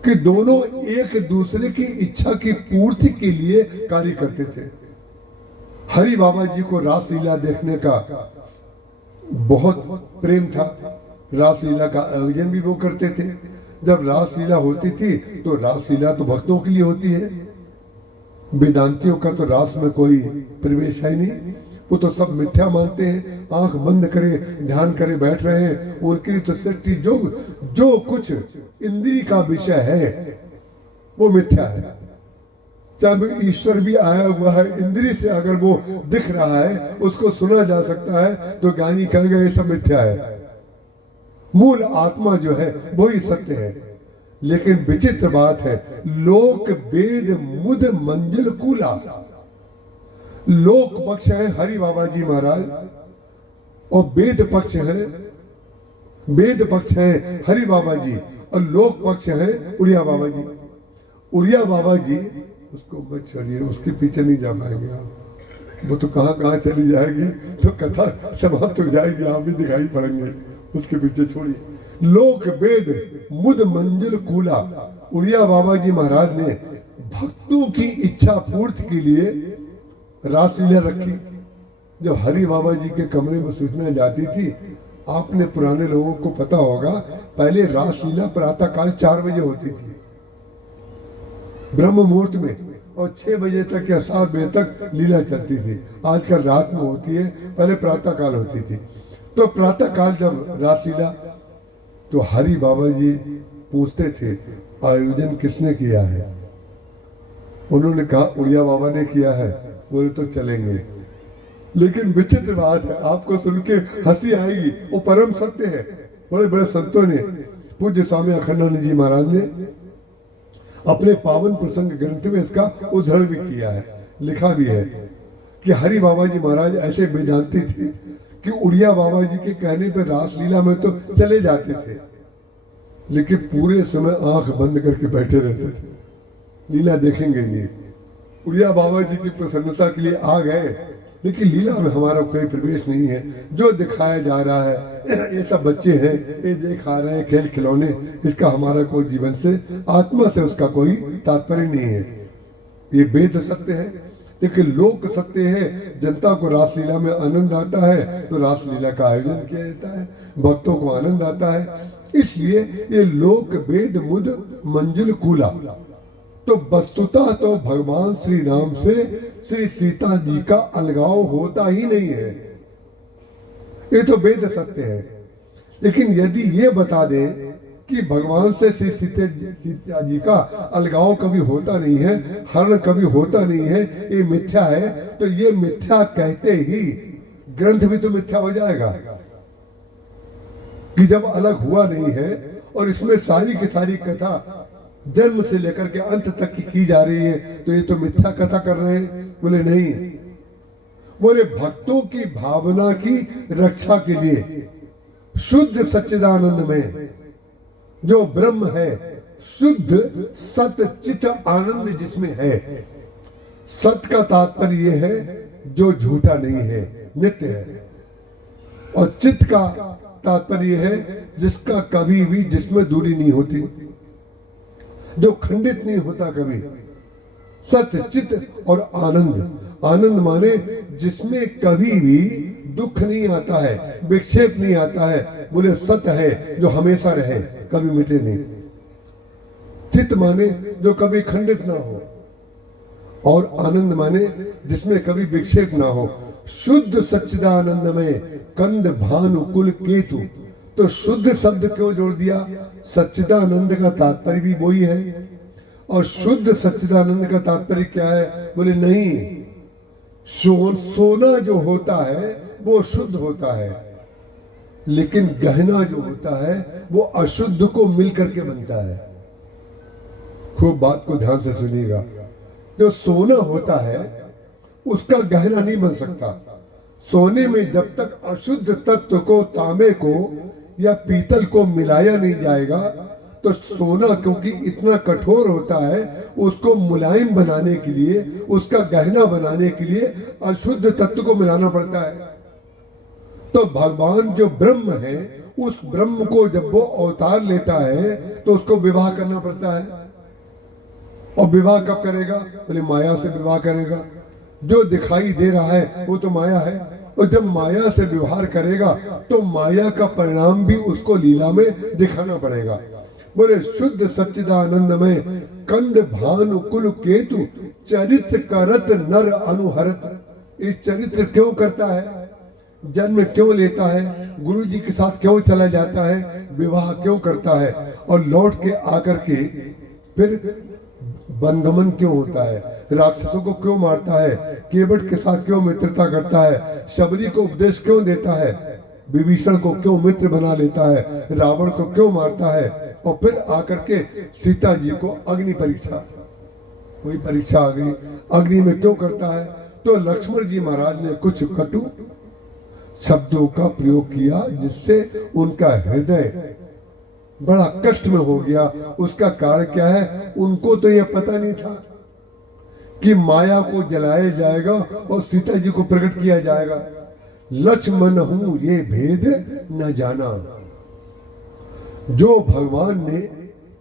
कि दोनों एक दूसरे की इच्छा की पूर्ति के लिए कार्य करते थे। हरि बाबा जी को रासलीला देखने का बहुत प्रेम था, रासलीला का आयोजन भी वो करते थे। जब रासलीला होती थी तो रासलीला तो भक्तों के लिए होती है, वेदांतियों का तो रास में कोई प्रवेश है नहीं, वो तो सब मिथ्या मानते हैं। आंख बंद करे ध्यान करे बैठ रहे हैं, उनके लिए तो सृष्टि जो कुछ इंद्रिय का विषय है वो मिथ्या है। चाहे ईश्वर भी आया हुआ है, इंद्रिय से अगर वो दिख रहा है, उसको सुना जा सकता है, तो ज्ञानी कहेगा ये सब मिथ्या है। मूल आत्मा जो है वही सत्य है। लेकिन विचित्र बात है, लोक वेद मुद मंजिल कूला। लोक पक्ष है हरि बाबा जी महाराज और वेद पक्ष है हरि बाबा जी और लोक पक्ष है उड़िया बाबा जी। उड़िया बाबा जी, उसको मत छोड़िए, उसके पीछे नहीं जा पाएंगे आप, वो तो कहाँ कहाँ चली जाएगी तो कथा समाप्त हो जाएगी, आप भी दिखाई पड़ेंगे, उसके पीछे छोड़िए। लोक वेद मुद मंजिल कूला। उड़िया बाबा जी महाराज ने भक्तों की इच्छा पूर्ति के लिए रासलीला रखी। जब हरि बाबा जी के कमरे में सूचना जाती थी, आपने पुराने लोगों को पता होगा, पहले रासलीला प्रातः काल 4 बजे होती थी ब्रह्म मुहूर्त में, और 6 बजे तक या 7 बजे तक लीला चलती थी। आजकल रात में होती है, पहले प्रातः काल होती थी। तो प्रातः काल जब रासलीला, तो हरि बाबा जी पूछते थे आयोजन किसने किया है? उन्होंने कहा उड़िया बाबा ने किया है। बोले तो चलेंगे। लेकिन विचित्र बात है, आपको सुन के हंसी आएगी, वो परम सत्य है। बड़े बड़े संतों ने, पूज्य स्वामी अखंडानंद जी महाराज ने अपने पावन प्रसंग ग्रंथ में इसका उद्धरण भी किया है, लिखा भी है कि हरि बाबा जी महाराज ऐसे वेदांती थे कि उड़िया बाबा जी के कहने पर रासलीला में तो चले जाते थे, लेकिन पूरे समय आंख बंद करके बैठे रहते थे, लीला देखेंगे नहीं। उड़िया बाबा जी की प्रसन्नता के लिए आ गए, लेकिन लीला में हमारा कोई प्रवेश नहीं है। जो दिखाया जा रहा है, ये सब बच्चे हैं, ये दिखा रहे हैं खेल खिलौने, इसका हमारा कोई जीवन से, आत्मा से उसका कोई तात्पर्य नहीं है। ये वेद सत्य है, लेकिन लोक सत्य है। जनता को रासलीला में आनंद आता है तो रासलीला का आयोजन किया जाता है, भक्तों को आनंद आता है। इसलिए ये लोक वेद मुद मंजिल कूला। तो वस्तुतः तो भगवान श्री राम से श्री सीता जी का अलगाव होता ही नहीं है, ये तो वेद सत्य है। लेकिन यदि ये बता दें कि भगवान से श्री सीता जी का अलगाव कभी होता नहीं है, हरण कभी होता नहीं है, ये मिथ्या है, तो ये मिथ्या कहते ही ग्रंथ भी तो मिथ्या हो जाएगा कि जब अलग हुआ नहीं है और इसमें सारी की सारी कथा जन्म से लेकर के अंत तक की जा रही है, तो ये तो मिथ्या कथा कर रहे हैं। बोले नहीं, बोले भक्तों की भावना की रक्षा के लिए शुद्ध सच्चिदानंद में जो ब्रह्म है, शुद्ध सत चित आनंद जिसमें है, सत का तात्पर्य यह है जो झूठा नहीं है, नित्य है, और चित का तात्पर्य है जिसका कभी भी, जिसमें दूरी नहीं होती, जो खंडित नहीं होता कभी। सत्य चित और आनंद, आनंद माने जिसमें कभी भी दुख नहीं आता है, विक्षेप नहीं आता है। बोले सत्य है जो हमेशा रहे, कभी मिटे नहीं। चित माने जो कभी खंडित ना हो, और आनंद माने जिसमें कभी विक्षेप ना हो। शुद्ध सच्चिदानंद में कंद भानु कुल केतु, तो शुद्ध शब्द क्यों जोड़ दिया? सच्चिदानंद का तात्पर्य भी वही है। और शुद्ध सच्चिदानंद का तात्पर्य क्या है? बोले नहीं, सोना जो होता है वो शुद्ध होता है, लेकिन गहना जो होता है वो अशुद्ध को मिलकर के बनता है। खूब बात को ध्यान से सुनिएगा। जो सोना होता है उसका गहना नहीं बन सकता। सोने में जब तक अशुद्ध तत्व को, तांबे को या पीतल को मिलाया नहीं जाएगा, तो सोना क्योंकि इतना कठोर होता है, उसको मुलायम बनाने के लिए, उसका गहना बनाने के लिए अशुद्ध तत्व को मिलाना पड़ता है। तो भगवान जो ब्रह्म है, उस ब्रह्म को जब वो अवतार लेता है तो उसको विवाह करना पड़ता है। और विवाह कब करेगा? बोले माया से विवाह करेगा। जो दिखाई दे रहा है वो तो माया है, और जब माया से व्यवहार करेगा तो माया का परिणाम भी उसको लीला में दिखाना पड़ेगा। बोले शुद्ध सच्चिदानंद में कंद भानु कुल केतु चरित्र करत नर अनुहरत। इस चरित्र क्यों करता है? जन्म क्यों लेता है? गुरु जी के साथ क्यों चला जाता है? विवाह क्यों करता है? और लौट के आकर के फिर वनगमन क्यों होता है? राक्षसों को क्यों मारता है? केवट के साथ क्यों मित्रता करता है? शबरी को उपदेश क्यों देता है? विभीषण को क्यों मित्र बना लेता है? रावण को क्यों मारता है? और फिर आकर के सीता जी को अग्नि परीक्षा, वही परीक्षा आ गई, अग्नि में क्यों करता है? तो लक्ष्मण जी महाराज ने कुछ कटु शब्दों का प्रयोग किया जिससे उनका हृदय बड़ा कष्ट में हो गया। उसका कारण क्या है? उनको तो यह पता नहीं था कि माया को जलाया जाएगा और सीता जी को प्रकट किया जाएगा। लक्ष्मण हूं ये भेद न जाना। जो भगवान ने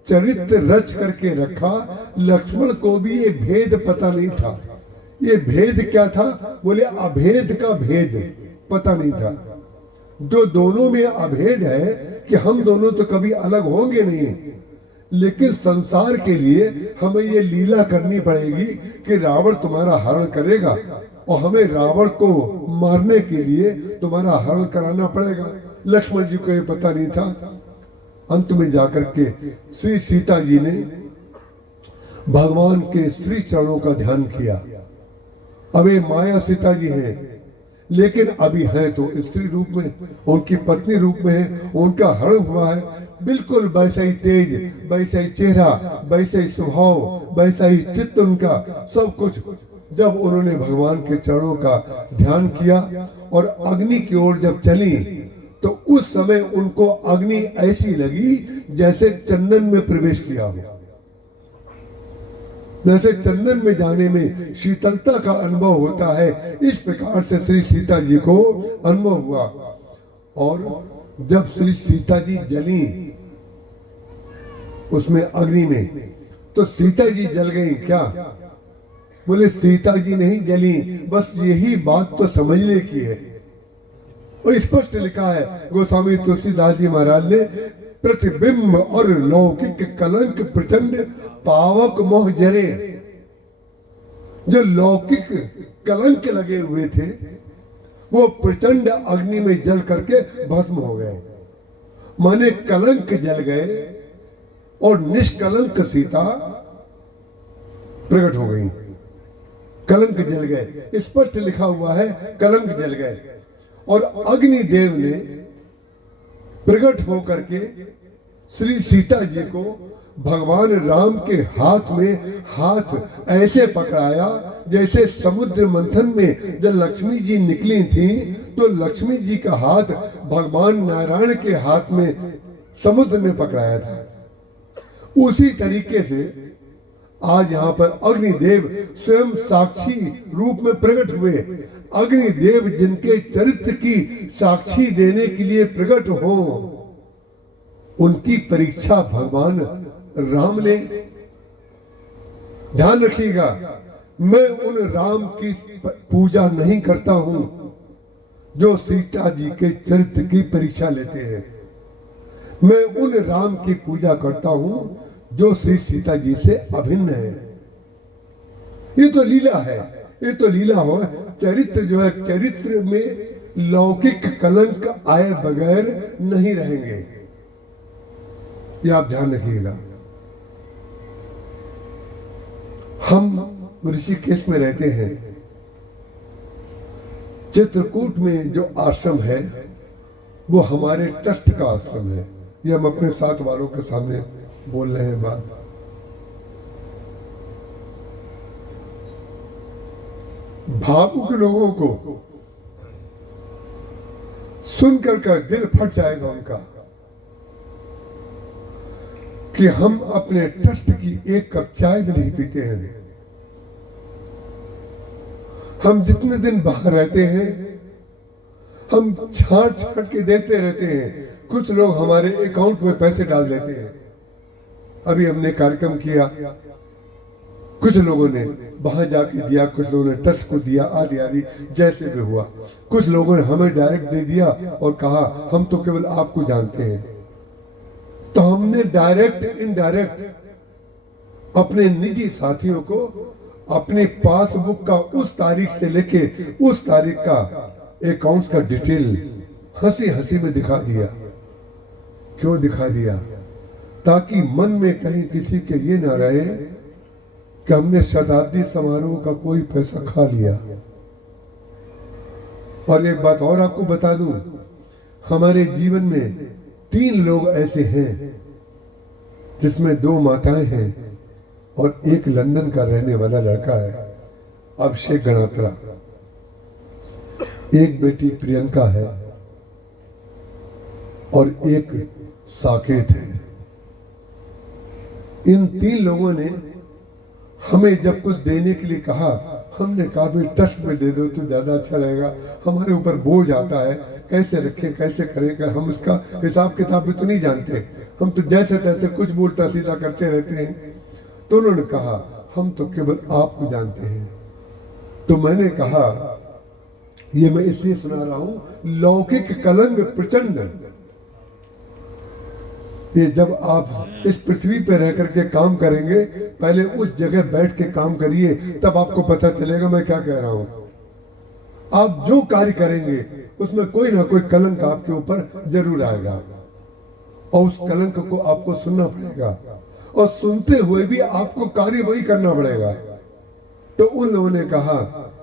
चरित्र रच करके रखा, लक्ष्मण को भी ये भेद पता नहीं था। ये भेद क्या था? बोले अभेद का भेद पता नहीं था। जो दोनों में अभेद है कि हम दोनों तो कभी अलग होंगे नहीं, लेकिन संसार के लिए हमें ये लीला करनी पड़ेगी कि रावण तुम्हारा हरण करेगा और हमें रावण को मारने के लिए तुम्हारा हरण कराना पड़ेगा। लक्ष्मण जी को ये पता नहीं था। अंत में जाकर के श्री सीता जी ने भगवान के श्री चरणों का ध्यान किया। अब ये माया सीता जी हैं, लेकिन अभी है तो स्त्री रूप में, उनकी पत्नी रूप में है, उनका हरण हुआ है। बिल्कुल वैसा ही तेज, वैसा ही चेहरा, वैसा ही स्वभाव, वैसा ही चित्त, उनका सब कुछ। जब उन्होंने भगवान के चरणों का ध्यान किया और अग्नि की ओर जब चली, तो उस समय उनको अग्नि ऐसी लगी जैसे चंदन में प्रवेश किया हो। जैसे चंदन में जाने में शीतलता का अनुभव होता है, इस प्रकार से श्री सीता जी को अनुभव हुआ। और जब श्री सीता जी जली उसमें अग्नि में, तो सीता जी जल गई क्या? बोले सीता जी नहीं जली, बस यही बात तो समझने की है। और स्पष्ट लिखा है गोस्वामी तुलसीदास जी महाराज ने, प्रतिबिंब और लौकिक कलंक प्रचंड पावक मोह जरे, जो लौकिक कलंक लगे हुए थे वो प्रचंड अग्नि में जल करके भस्म हो गए। माने कलंक जल गए और निष्कलंक सीता प्रकट हो गई। कलंक जल गए, स्पष्ट लिखा हुआ है कलंक जल गए। और अग्निदेव ने प्रकट होकर के श्री सीता जी को भगवान राम के हाथ में हाथ ऐसे पकड़ाया जैसे समुद्र मंथन में जब लक्ष्मी जी निकली थी तो लक्ष्मी जी का हाथ भगवान नारायण के हाथ में समुद्र में पकड़ाया था। उसी तरीके से आज यहाँ पर अग्निदेव स्वयं साक्षी रूप में प्रकट हुए। अग्निदेव जिनके चरित्र की साक्षी देने के लिए प्रकट हो, उनकी परीक्षा भगवान राम ले। ध्यान रखिएगा, मैं उन राम की पूजा नहीं करता हूं जो सीता जी के चरित्र की परीक्षा लेते हैं। मैं उन राम की पूजा करता हूं जो श्री सीता जी से अभिन्न है। ये तो लीला है, ये तो लीला हो। चरित्र जो है, चरित्र में लौकिक कलंक आए बगैर नहीं रहेंगे, ये आप ध्यान रखिएगा। हम ऋषिकेश में रहते हैं। चित्रकूट में जो आश्रम है वो हमारे ट्रस्ट का आश्रम है। ये हम अपने साथ वालों के सामने बोल रहे हैं बात। भावुक लोगों को सुनकर का दिल फट जाएगा उनका कि हम अपने ट्रस्ट की एक कप चाय भी नहीं पीते हैं। हम जितने दिन बाहर रहते हैं हम छांट छांट के देखते रहते हैं। कुछ लोग हमारे अकाउंट में पैसे डाल देते हैं। अभी हमने कार्यक्रम किया, कुछ लोगों ने वहां जाके दिया, कुछ लोगों ने ट्रस्ट को दिया, आदि आदि जैसे भी हुआ। कुछ लोगों ने हमें डायरेक्ट दे दिया और कहा हम तो केवल आपको जानते हैं। तो हमने डायरेक्ट इनडायरेक्ट अपने निजी साथियों को अपने पासबुक का उस तारीख से लेके उस तारीख का अकाउंट्स का डिटेल हंसी हंसी में दिखा दिया। क्यों दिखा दिया? ताकि मन में कहीं किसी के ये ना रहे कि हमने शताब्दी समारोह का कोई पैसा खा लिया। और एक बात और आपको बता दूं, हमारे जीवन में 3 लोग ऐसे हैं जिसमें 2 माताएं हैं और एक लंदन का रहने वाला लड़का है, अभिषेक गणात्रा। एक बेटी प्रियंका है और एक साकेत है। इन 3 लोगों ने हमें जब कुछ देने के लिए कहा, हमने कहा भाई ट्रस्ट में दे दो तो ज्यादा अच्छा रहेगा। हमारे ऊपर बोझ आता है, कैसे रखें कैसे करें, हम उसका हिसाब किताब भी तो नहीं जानते। हम तो जैसे तैसे कुछ उल्टा सीधा करते रहते हैं। तो उन्होंने कहा हम तो केवल आपको जानते हैं। तो मैंने कहा ये मैं इसलिए सुना रहा हूं, लौकिक कलंक प्रचंड। ये जब आप इस पृथ्वी पे रह करके काम करेंगे, पहले उस जगह बैठ के काम करिए, तब आपको पता चलेगा मैं क्या कह रहा हूं। आप जो कार्य करेंगे उसमें कोई ना कोई कलंक आपके ऊपर जरूर आएगा और उस कलंक को आपको सुनना पड़ेगा और सुनते हुए भी आपको कार्य वही करना पड़ेगा। तो उन लोगों ने कहा,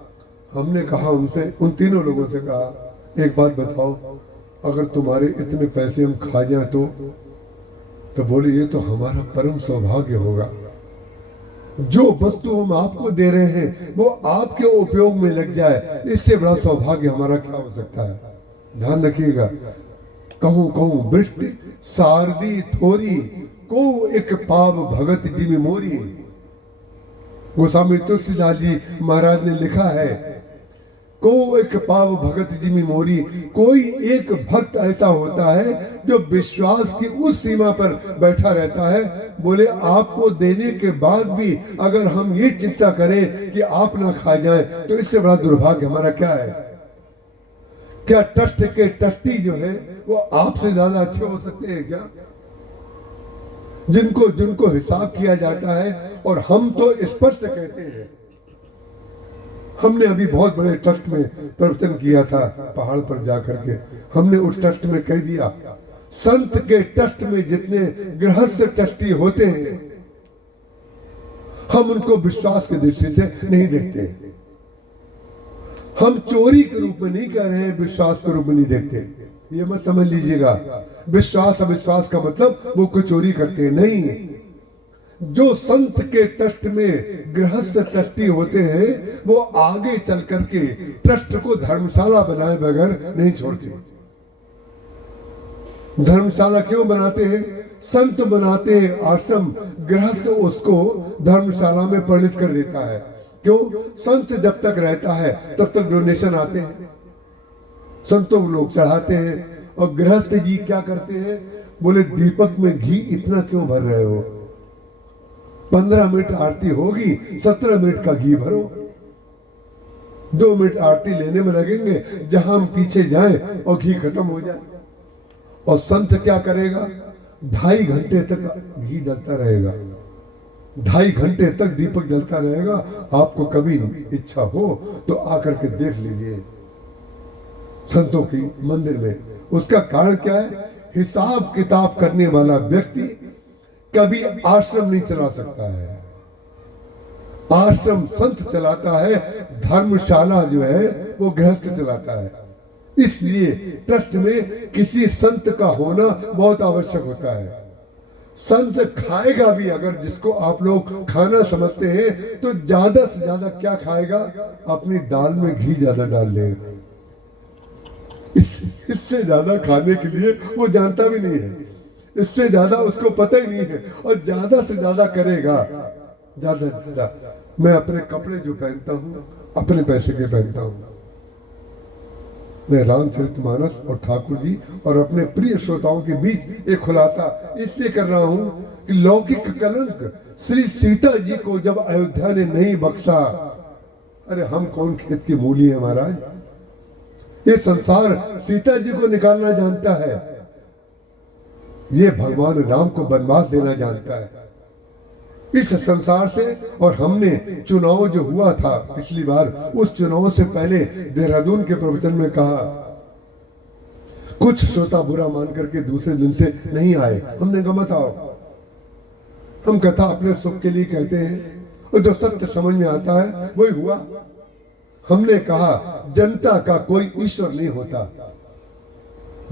हमने कहा उनसे, उन 3 लोगों से कहा एक बात बताओ, अगर तुम्हारे इतने पैसे हम खा जाए तो बोले ये तो हमारा परम सौभाग्य होगा। जो वस्तु हम आपको दे रहे हैं वो आपके उपयोग में लग जाए, इससे बड़ा सौभाग्य हमारा क्या हो सकता है। ध्यान रखिएगा, कहूं कहूं वृष्टि शारदी थोरी, को एक पाव भगत जिमि मोरी। गोस्वामी तुलसीदास जी महाराज ने लिखा है, को एक पाव भगत जिमि मोरी। कोई एक भक्त ऐसा होता है जो विश्वास की उस सीमा पर बैठा रहता है। बोले आपको देने के बाद भी अगर हम ये चिंता करें कि आप ना खा जाएं, तो इससे बड़ा दुर्भाग्य हमारा क्या है। क्या ट्रस्ट के ट्रस्टी जो है वो आपसे ज्यादा अच्छे हो सकते हैं क्या? जिनको जिनको हिसाब किया जाता है। और हम तो स्पष्ट कहते हैं, हमने अभी बहुत बड़े ट्रस्ट में प्रवचन किया था पहाड़ पर जाकर के, हमने उस ट्रस्ट में कह दिया, संत के ट्रस्ट में जितने गृहस्थ ट्रस्टी होते हैं, हम उनको विश्वास की दृष्टि से नहीं देखते। हम चोरी के रूप में नहीं कह रहे हैं, विश्वास के रूप में नहीं देखते, ये मत समझ लीजिएगा। विश्वास अविश्वास का मतलब वो कोई चोरी करते हैं, नहीं। जो संत के ट्रस्ट में गृहस्थ ट्रस्टी होते हैं, वो आगे चल करके ट्रस्ट को धर्मशाला बनाए बगैर नहीं छोड़ते। धर्मशाला क्यों बनाते हैं? संत बनाते हैं आश्रम, गृहस्थ उसको धर्मशाला में परिणत कर देता है। क्यों? संत जब तक रहता है तब तक डोनेशन आते हैं, संतों को लोग चढ़ाते हैं। और गृहस्थ जी क्या करते हैं? बोले दीपक में घी इतना क्यों भर रहे हो? 15 मिनट आरती होगी, 17 मिनट का घी भरो। 2 मिनट आरती लेने में लगेंगे, जहां हम पीछे जाएं और घी खत्म हो जाए। और संत क्या करेगा? 2.5 घंटे तक घी जलता रहेगा, 2.5 घंटे तक दीपक जलता रहेगा। आपको कभी इच्छा हो तो आकर के देख लीजिए संतों की मंदिर में। उसका कारण क्या है? हिसाब किताब करने वाला व्यक्ति कभी आश्रम नहीं चला सकता है। आश्रम संत चलाता है, धर्मशाला जो है वो गृहस्थ चलाता है। इसलिए ट्रस्ट में किसी संत का होना बहुत आवश्यक होता है। संत खाएगा भी अगर, जिसको आप लोग खाना समझते हैं, तो ज्यादा से ज्यादा क्या खाएगा? अपनी दाल में घी ज्यादा डाल लेगा। इससे ज्यादा खाने के लिए वो जानता भी नहीं है, इससे ज्यादा उसको पता ही नहीं है। और ज्यादा से ज्यादा करेगा, ज्यादा से ज्यादा। मैं अपने कपड़े जो पहनता हूँ अपने पैसे के पहनता हूँ। मैं रामचरितमानस और ठाकुर जी और अपने प्रिय श्रोताओं के बीच एक खुलासा इससे कर रहा हूं कि लौकिक कलंक श्री सीता जी को जब अयोध्या ने नहीं बख्शा, अरे हम कौन खेत की मूली है महाराज? ये संसार सीता जी को निकालना जानता है, ये भगवान राम को वनवास देना जानता है इस संसार से। और हमने चुनाव जो हुआ था पिछली बार, उस चुनाव से पहले देहरादून के प्रवचन में कहा, कुछ श्रोता बुरा मान करके दूसरे दिन से नहीं आए। हमने कहा मत आओ, हम कथा अपने सुख के लिए कहते हैं, और जो सत्य समझ में आता है वही हुआ। हमने कहा जनता का कोई ईश्वर नहीं होता,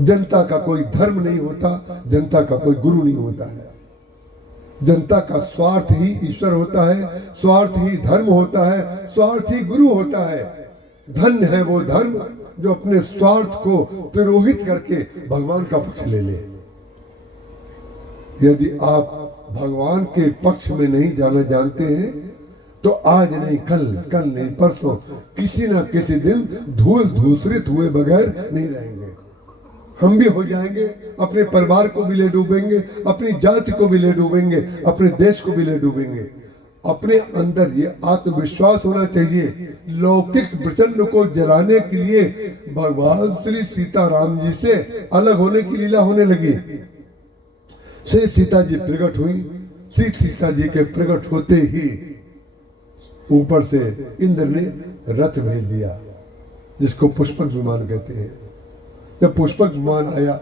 जनता का कोई धर्म नहीं होता, जनता का कोई गुरु नहीं होता है। जनता का स्वार्थ ही ईश्वर होता है, स्वार्थ ही धर्म होता है, स्वार्थ ही गुरु होता है। धन्य है वो धर्म जो अपने स्वार्थ को तिरोहित करके भगवान का पक्ष ले ले। यदि आप भगवान के पक्ष में नहीं जाना जानते हैं तो आज नहीं कल, कल नहीं परसों, किसी ना किसी दिन धूल धूसरित हुए बगैर नहीं रहेंगे। हम भी हो जाएंगे, अपने परिवार को भी ले डूबेंगे, अपनी जाति को भी ले डूबेंगे, अपने देश को भी ले डूबेंगे। अपने अंदर ये आत्मविश्वास होना चाहिए। लौकिक प्रचंड को जलाने के लिए भगवान श्री सीताराम जी से अलग होने की लीला होने लगी। श्री सीता जी प्रकट हुई, श्री सीता जी के प्रकट होते ही ऊपर से इंद्र ने रथ भेज दिया, जिसको पुष्पक विमान कहते हैं। जब पुष्पक विमान आया,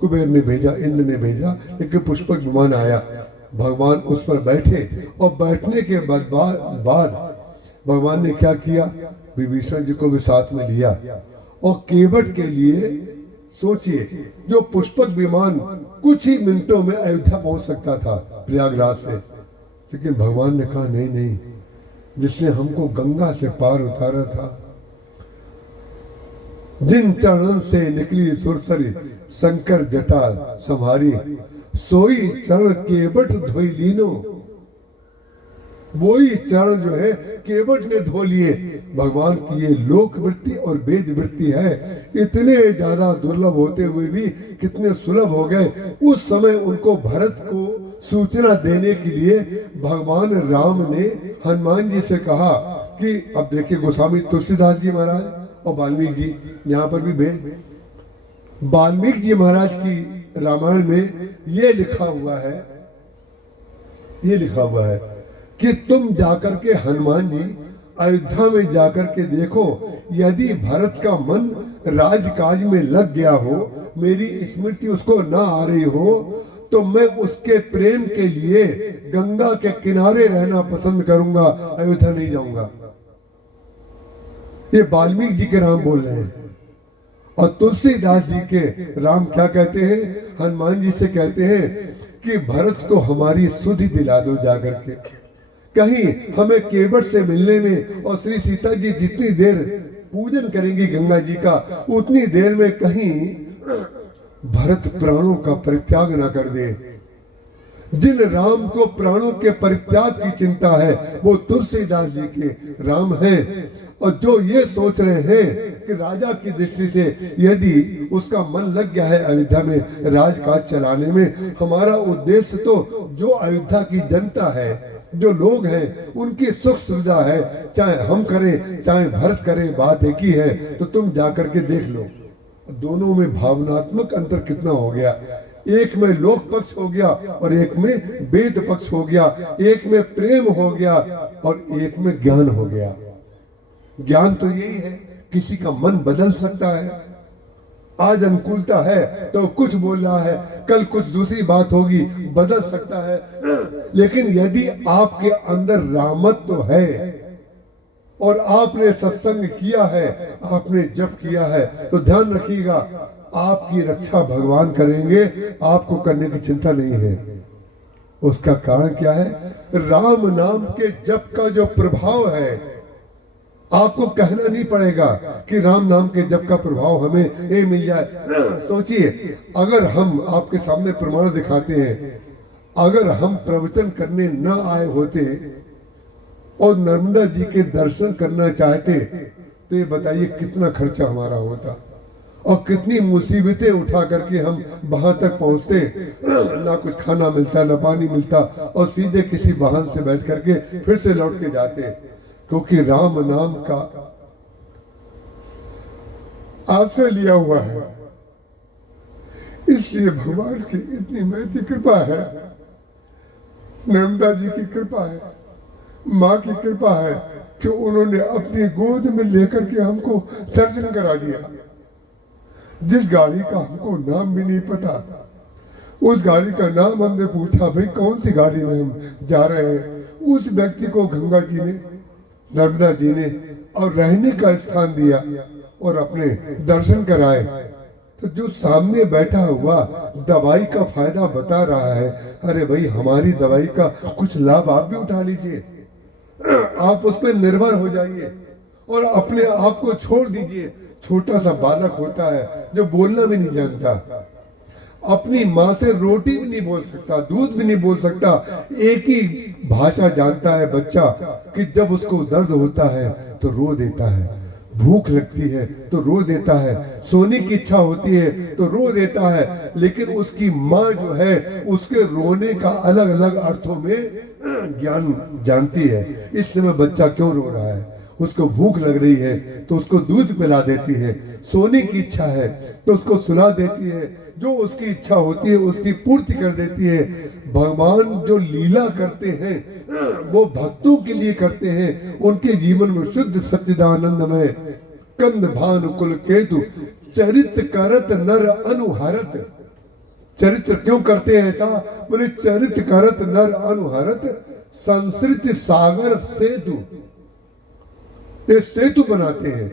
कुबेर ने भेजा, इंद्र ने भेजा, लेकिन पुष्पक विमान आया, भगवान उस पर बैठे। और बैठने के बाद भगवान ने क्या किया? विभीषण जी को भी साथ में लिया। और केवट के लिए सोचिए, जो पुष्पक विमान कुछ ही मिनटों में अयोध्या पहुंच सकता था प्रयागराज से, लेकिन भगवान ने कहा नहीं नहीं, जिसने हमको गंगा से पार उतारा था, दिन चरण से निकली सुरसरी, शंकर जटा संहारी, सोई चरण केवट धोई लीनो। वही चरण जो है केवट ने धो लिए। भगवान की ये लोक वृत्ति और वेद वृत्ति है, इतने ज्यादा दुर्लभ होते हुए भी कितने सुलभ हो गए। उस समय उनको भरत को सूचना देने के लिए भगवान राम ने हनुमान जी से कहा कि अब देखिए, गोस्वामी तुलसीदास जी महाराज और वाल्मीकि जी यहाँ पर भी भेज। वाल्मीकि जी महाराज की रामायण में ये लिखा हुआ है ये लिखा हुआ है कि तुम जाकर के हनुमान जी अयोध्या में जाकर के देखो, यदि भरत का मन राजकाज में लग गया हो, मेरी स्मृति उसको ना आ रही हो, तो मैं उसके प्रेम के लिए गंगा के किनारे रहना पसंद करूंगा, अयोध्या नहीं जाऊंगा। ये वाल्मीकि जी के राम बोल रहे हैं। और तुलसीदास जी के राम क्या कहते हैं? हनुमान जी से कहते हैं कि भरत को हमारी सुधि दिला दो जाकर के, कहीं हमें केवट से मिलने में, और श्री सीता जी जितनी देर पूजन करेंगी गंगा जी का, उतनी देर में कहीं भरत प्राणों का परित्याग ना कर दे। जिन राम को प्राणों के परित्याग की चिंता है वो तुलसीदास जी के राम हैं। और जो ये सोच रहे हैं कि राजा की दृष्टि से यदि उसका मन लग गया है अयोध्या में राजकाज चलाने में, हमारा उद्देश्य तो जो अयोध्या की जनता है, जो लोग हैं, उनकी सुख सुविधा है, चाहे हम करें चाहे भरत करें, बात एक ही है। तो तुम जाकर के देख लो। दोनों में भावनात्मक अंतर कितना हो गया। एक में लोक पक्ष हो गया और एक में वेद पक्ष हो गया, एक में प्रेम हो गया और एक में ज्ञान हो गया। ज्ञान तो यही है, किसी का मन बदल सकता है। आज अनुकूलता है तो कुछ बोल रहा है, कल कुछ दूसरी बात होगी, बदल सकता है। लेकिन यदि आपके अंदर रामत्व है और आपने सत्संग किया है, आपने जप किया है, तो ध्यान रखिएगा आपकी रक्षा भगवान करेंगे, आपको करने की चिंता नहीं है। उसका कारण क्या है? राम नाम के जप का जो प्रभाव है, आपको कहना नहीं पड़ेगा कि राम नाम के जप का प्रभाव हमें ये मिल जाए। सोचिए, अगर हम आपके सामने प्रमाण दिखाते हैं, अगर हम प्रवचन करने न आए होते और नर्मदा जी के दर्शन करना चाहते, तो ये बताइए कितना खर्चा हमारा होता और कितनी मुसीबतें उठा करके हम वहां तक पहुंचते। ना कुछ खाना मिलता, ना पानी मिलता, और सीधे किसी वाहन से बैठ करके फिर से लौट के जाते, क्योंकि राम नाम का आश्रय लिया हुआ है। इसलिए भगवान की इतनी महती कृपा है, नर्मदा जी की कृपा है, माँ की कृपा है कि उन्होंने अपनी गोद में लेकर के हमको दर्शन करा दिया। जिस गाड़ी का हमको नाम भी नहीं पता, उस गाड़ी का नाम हमने पूछा, भाई कौन सी गाड़ी में हम जा रहे हैं, उस व्यक्ति को गंगा जी ने, नर्मदा जी ने और रहने का स्थान दिया और अपने दर्शन कराए। तो जो सामने बैठा हुआ दवाई का फायदा बता रहा है, अरे भाई हमारी दवाई का कुछ लाभ आप भी उठा लीजिए, आप उस पर निर्भर हो जाइए और अपने आप को छोड़ दीजिए। छोटा सा बालक होता है जो बोलना भी नहीं जानता, अपनी माँ से रोटी भी नहीं बोल सकता, दूध भी नहीं बोल सकता, एक ही भाषा जानता है बच्चा कि जब उसको दर्द होता है तो रो देता है, भूख लगती है तो रो देता है, सोने की इच्छा होती है तो रो देता है। लेकिन उसकी माँ जो है उसके रोने का अलग अलग अर्थों में ज्ञान जानती है। इस समय बच्चा क्यों रो रहा है, उसको भूख लग रही है तो उसको दूध पिला देती है, सोने की इच्छा है तो उसको सुला देती है, जो उसकी इच्छा होती है उसकी पूर्ति कर देती है। भगवान जो लीला करते हैं वो भक्तों के लिए करते हैं, उनके जीवन में शुद्ध सच्चिदानंदमय कंद भानु कुल केतु चरित्र करत नर अनुहरत। चरित्र क्यों करते हैं ऐसा? बोले चरित्र करत नर अनुहरत संस्कृत सागर सेतु, ये सेतु बनाते हैं।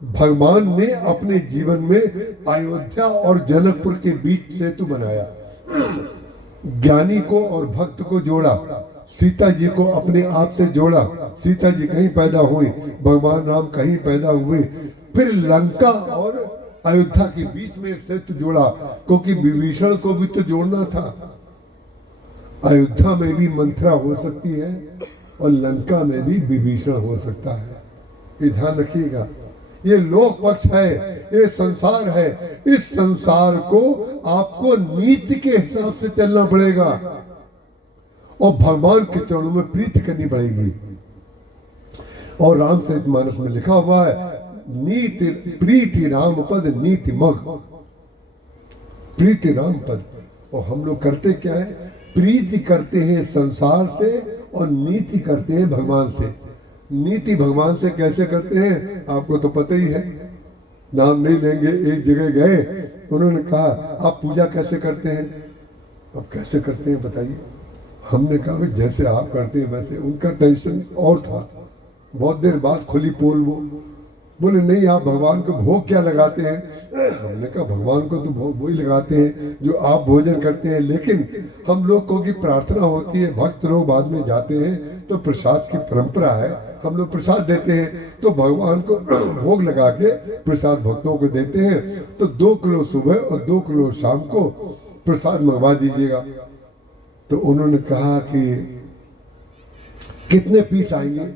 भगवान ने अपने जीवन में अयोध्या और जनकपुर के बीच सेतु बनाया, ज्ञानी को और भक्त को जोड़ा, सीता जी को अपने आप से जोड़ा। सीता जी कहीं पैदा हुई, भगवान राम कहीं पैदा हुए, फिर लंका और अयोध्या के बीच में सेतु जोड़ा, क्योंकि विभीषण को भी तो जोड़ना था। अयोध्या में भी मंथरा हो सकती है और लंका में भी विभीषण हो सकता है, ये ध्यान रखिएगा। ये लोक पक्ष है, ये संसार है, इस संसार को आपको नीति के हिसाब से चलना पड़ेगा और भगवान के चरणों में प्रीति करनी पड़ेगी। और रामचरितमानस में लिखा हुआ है, नीति प्रीति राम पद नीति मग, प्रीति राम पद। और हम लोग करते क्या है, प्रीति करते हैं संसार से और नीति करते हैं भगवान से। नीति भगवान से कैसे करते हैं आपको तो पता ही है, नाम नहीं लेंगे। एक जगह गए, उन्होंने कहा आप पूजा कैसे करते हैं? अब कैसे करते हैं बताइए? हमने कहा भाई जैसे आप करते हैं वैसे। उनका टेंशन और था। बहुत देर बाद खुली पोल वो बोले नहीं आप भगवान को भोग क्या लगाते हैं? हमने कहा भगवान को तो भोग वही लगाते हैं जो आप भोजन करते हैं, लेकिन हम लोग को की प्रार्थना होती है, भक्त लोग बाद में जाते हैं तो प्रसाद की परंपरा है, हम लोग प्रसाद देते हैं, तो भगवान को भोग लगा के प्रसाद भक्तों को देते हैं। तो 2 किलो सुबह और 2 किलो शाम को प्रसाद मंगवा दीजिएगा। तो उन्होंने कहा कि कितने पीस आएंगे?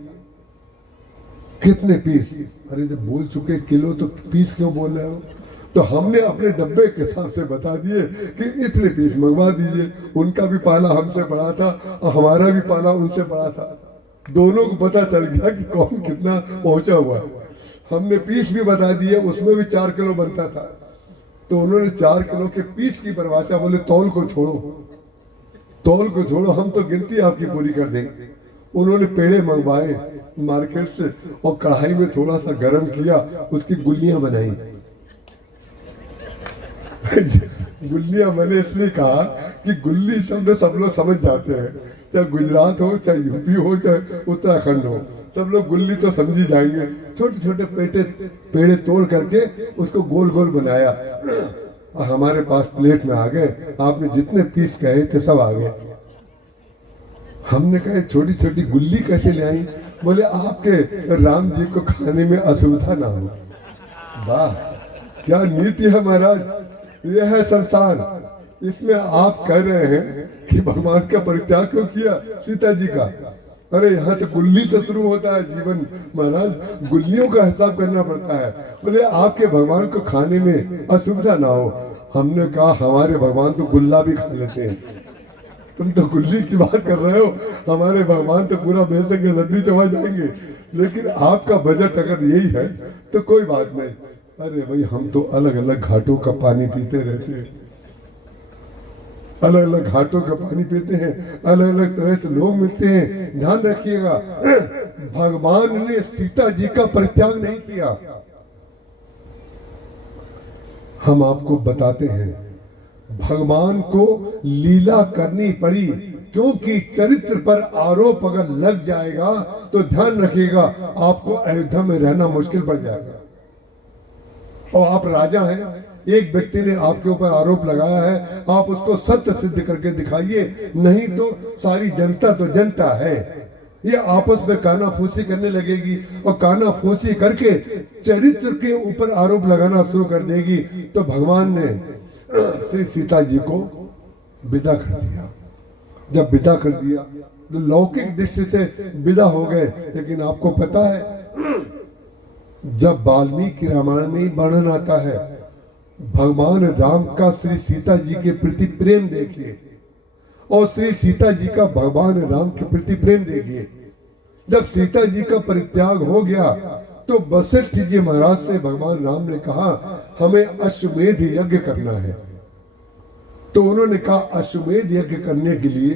कितने पीस? अरे जब बोल चुके किलो तो पीस क्यों बोल रहे हो? तो हमने अपने डब्बे के हिसाब से बता दिए कि इतने पीस मंगवा दीजिए। उनका भी पाला हमसे बड़ा था और हमारा भी पाला उनसे बड़ा था। दोनों को पता चल गया कि कौन कितना पहुंचा हुआ है। हमने पीस भी बता दिए, उसमें भी 4 किलो बनता था। तो उन्होंने 4 किलो के पीस की परिभाषा बोले तौल को छोड़ो, तौल को छोड़ो, हम तो गिनती आपकी पूरी कर देंगे। उन्होंने पेड़े मंगवाए मार्केट से और कढ़ाई में थोड़ा सा गरम किया, उसकी गुल्लियां बनाई। गुल्लियां मैंने इसलिए कहा कि गुल्ली शब्द सब लोग समझ जाते हैं, चाहे गुजरात हो, चाहे यूपी हो, चाहे उत्तराखंड हो, सब लोग गुल्ली तो समझी जाएंगे। छोटे छोटे पेड़े तोड़ करके उसको गोल गोल बनाया और हमारे पास प्लेट में आ गए। आपने जितने पीस कहे थे सब आ गए। हमने कहा छोटी छोटी गुल्ली कैसे ले आई? बोले आपके राम जी को खाने में असुविधा ना हो। वाह क्या नीति है महाराज, यह है संसार। इसमें आप कह रहे हैं कि भगवान का परित्याग क्यों किया सीता जी का? अरे यहाँ तो गुल्ली से शुरू होता है जीवन महाराज, गुल्लियों का हिसाब करना पड़ता है। बोले आपके भगवान को खाने में असुविधा ना हो। हमने कहा हमारे भगवान तो गुल्ला भी खा लेते हैं, तुम तो गुल्ली की बात कर रहे हो, हमारे भगवान तो पूरा बेसन के लड्डू चबा जाएंगे। लेकिन आपका बजट अगर यही है तो कोई बात नहीं। अरे भाई हम तो अलग अलग घाटों का पानी पीते रहते हैं, अलग अलग घाटों का पानी पीते हैं, अलग अलग तरह से लोग मिलते हैं। ध्यान रखिएगा भगवान ने सीता जी का परित्याग नहीं किया। हम आपको बताते हैं भगवान को लीला करनी पड़ी, क्योंकि चरित्र पर आरोप अगर लग जाएगा तो ध्यान रखिएगा आपको अयोध्या में रहना मुश्किल पड़ जाएगा। और आप राजा हैं, एक व्यक्ति ने आपके ऊपर आरोप लगाया है, आप उसको सत्य सिद्ध करके दिखाइए, नहीं तो सारी जनता तो जनता है, ये आपस में कानाफूसी करने लगेगी और कानाफूसी करके चरित्र के ऊपर आरोप लगाना शुरू कर देगी। तो भगवान ने श्री सीता जी को विदा कर दिया। जब विदा कर दिया तो लौकिक दृष्टि से विदा हो गए, लेकिन आपको पता है जब वाल्मीकि रामायण में वर्णन आता है भगवान राम का श्री सीता जी के प्रति प्रेम देखिए और श्री सीता जी का भगवान राम के प्रति प्रेम देखिए। जब सीता जी का परित्याग हो गया तो वशिष्ठ जी महाराज से भगवान राम ने कहा हमें अश्वमेध यज्ञ करना है। तो उन्होंने कहा अश्वमेध यज्ञ करने के लिए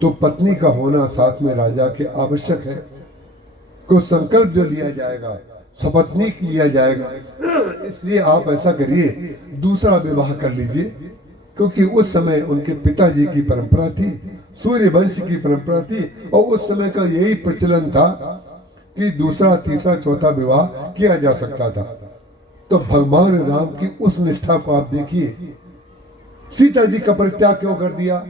तो पत्नी का होना साथ में राजा के आवश्यक है। को संकल्प जो लिया जाएगा सपत्नीक लिया जाएगा, इसलिए आप ऐसा करिए दूसरा विवाह कर लीजिए, क्योंकि उस समय उनके पिताजी की परंपरा थी, सूर्य वंश की परंपरा थी और उस समय का यही प्रचलन था कि दूसरा तीसरा चौथा विवाह किया जा सकता था। तो भगवान राम की उस निष्ठा को आप देखिए, सीता जी का परित्याग क्यों कर दिया?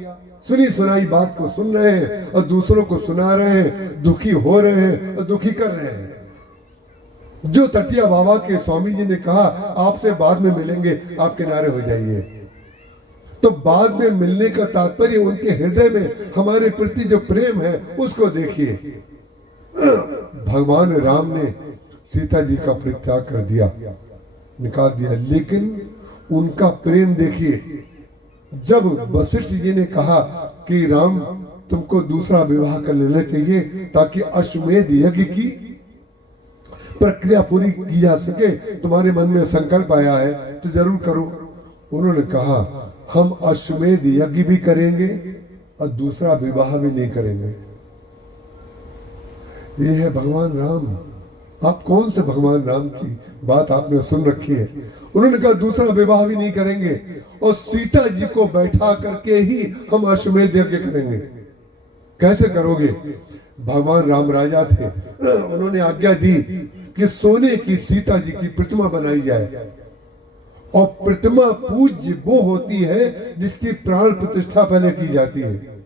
सुनी सुनाई बात को सुन रहे हैं और दूसरों को सुना रहे हैं, दुखी हो रहे हैं और दुखी कर रहे हैं। जो तटिया बाबा के स्वामी जी ने कहा आपसे बाद में मिलेंगे, आप किनारे हो जाइए, तो बाद में मिलने का तात्पर्य उनके हृदय में हमारे प्रति जो प्रेम है उसको देखिए। भगवान राम ने सीता जी का परित्याग कर दिया, निकाल दिया, लेकिन उनका प्रेम देखिए। जब वशिष्ठ जी ने कहा कि राम तुमको दूसरा विवाह कर लेना चाहिए ताकि अश्वमेध यज्ञ की प्रक्रिया पूरी की जा सके, तुम्हारे मन में संकल्प आया है तो जरूर करो। उन्होंने कहा हम अश्वमेध यज्ञ भी करेंगे और दूसरा विवाह भी नहीं करेंगे। ये है भगवान राम। आप कौन से भगवान राम की बात आपने सुन रखी है? उन्होंने कहा दूसरा विवाह भी नहीं करेंगे और सीता जी को बैठा करके ही हम अश्वमेध यज्ञ करेंगे। कैसे करोगे? भगवान राम राजा थे, उन्होंने आज्ञा दी कि सोने की सीता जी की प्रतिमा बनाई जाए। और प्रतिमा पूज्य वो होती है जिसकी प्राण प्रतिष्ठा पहले की जाती है।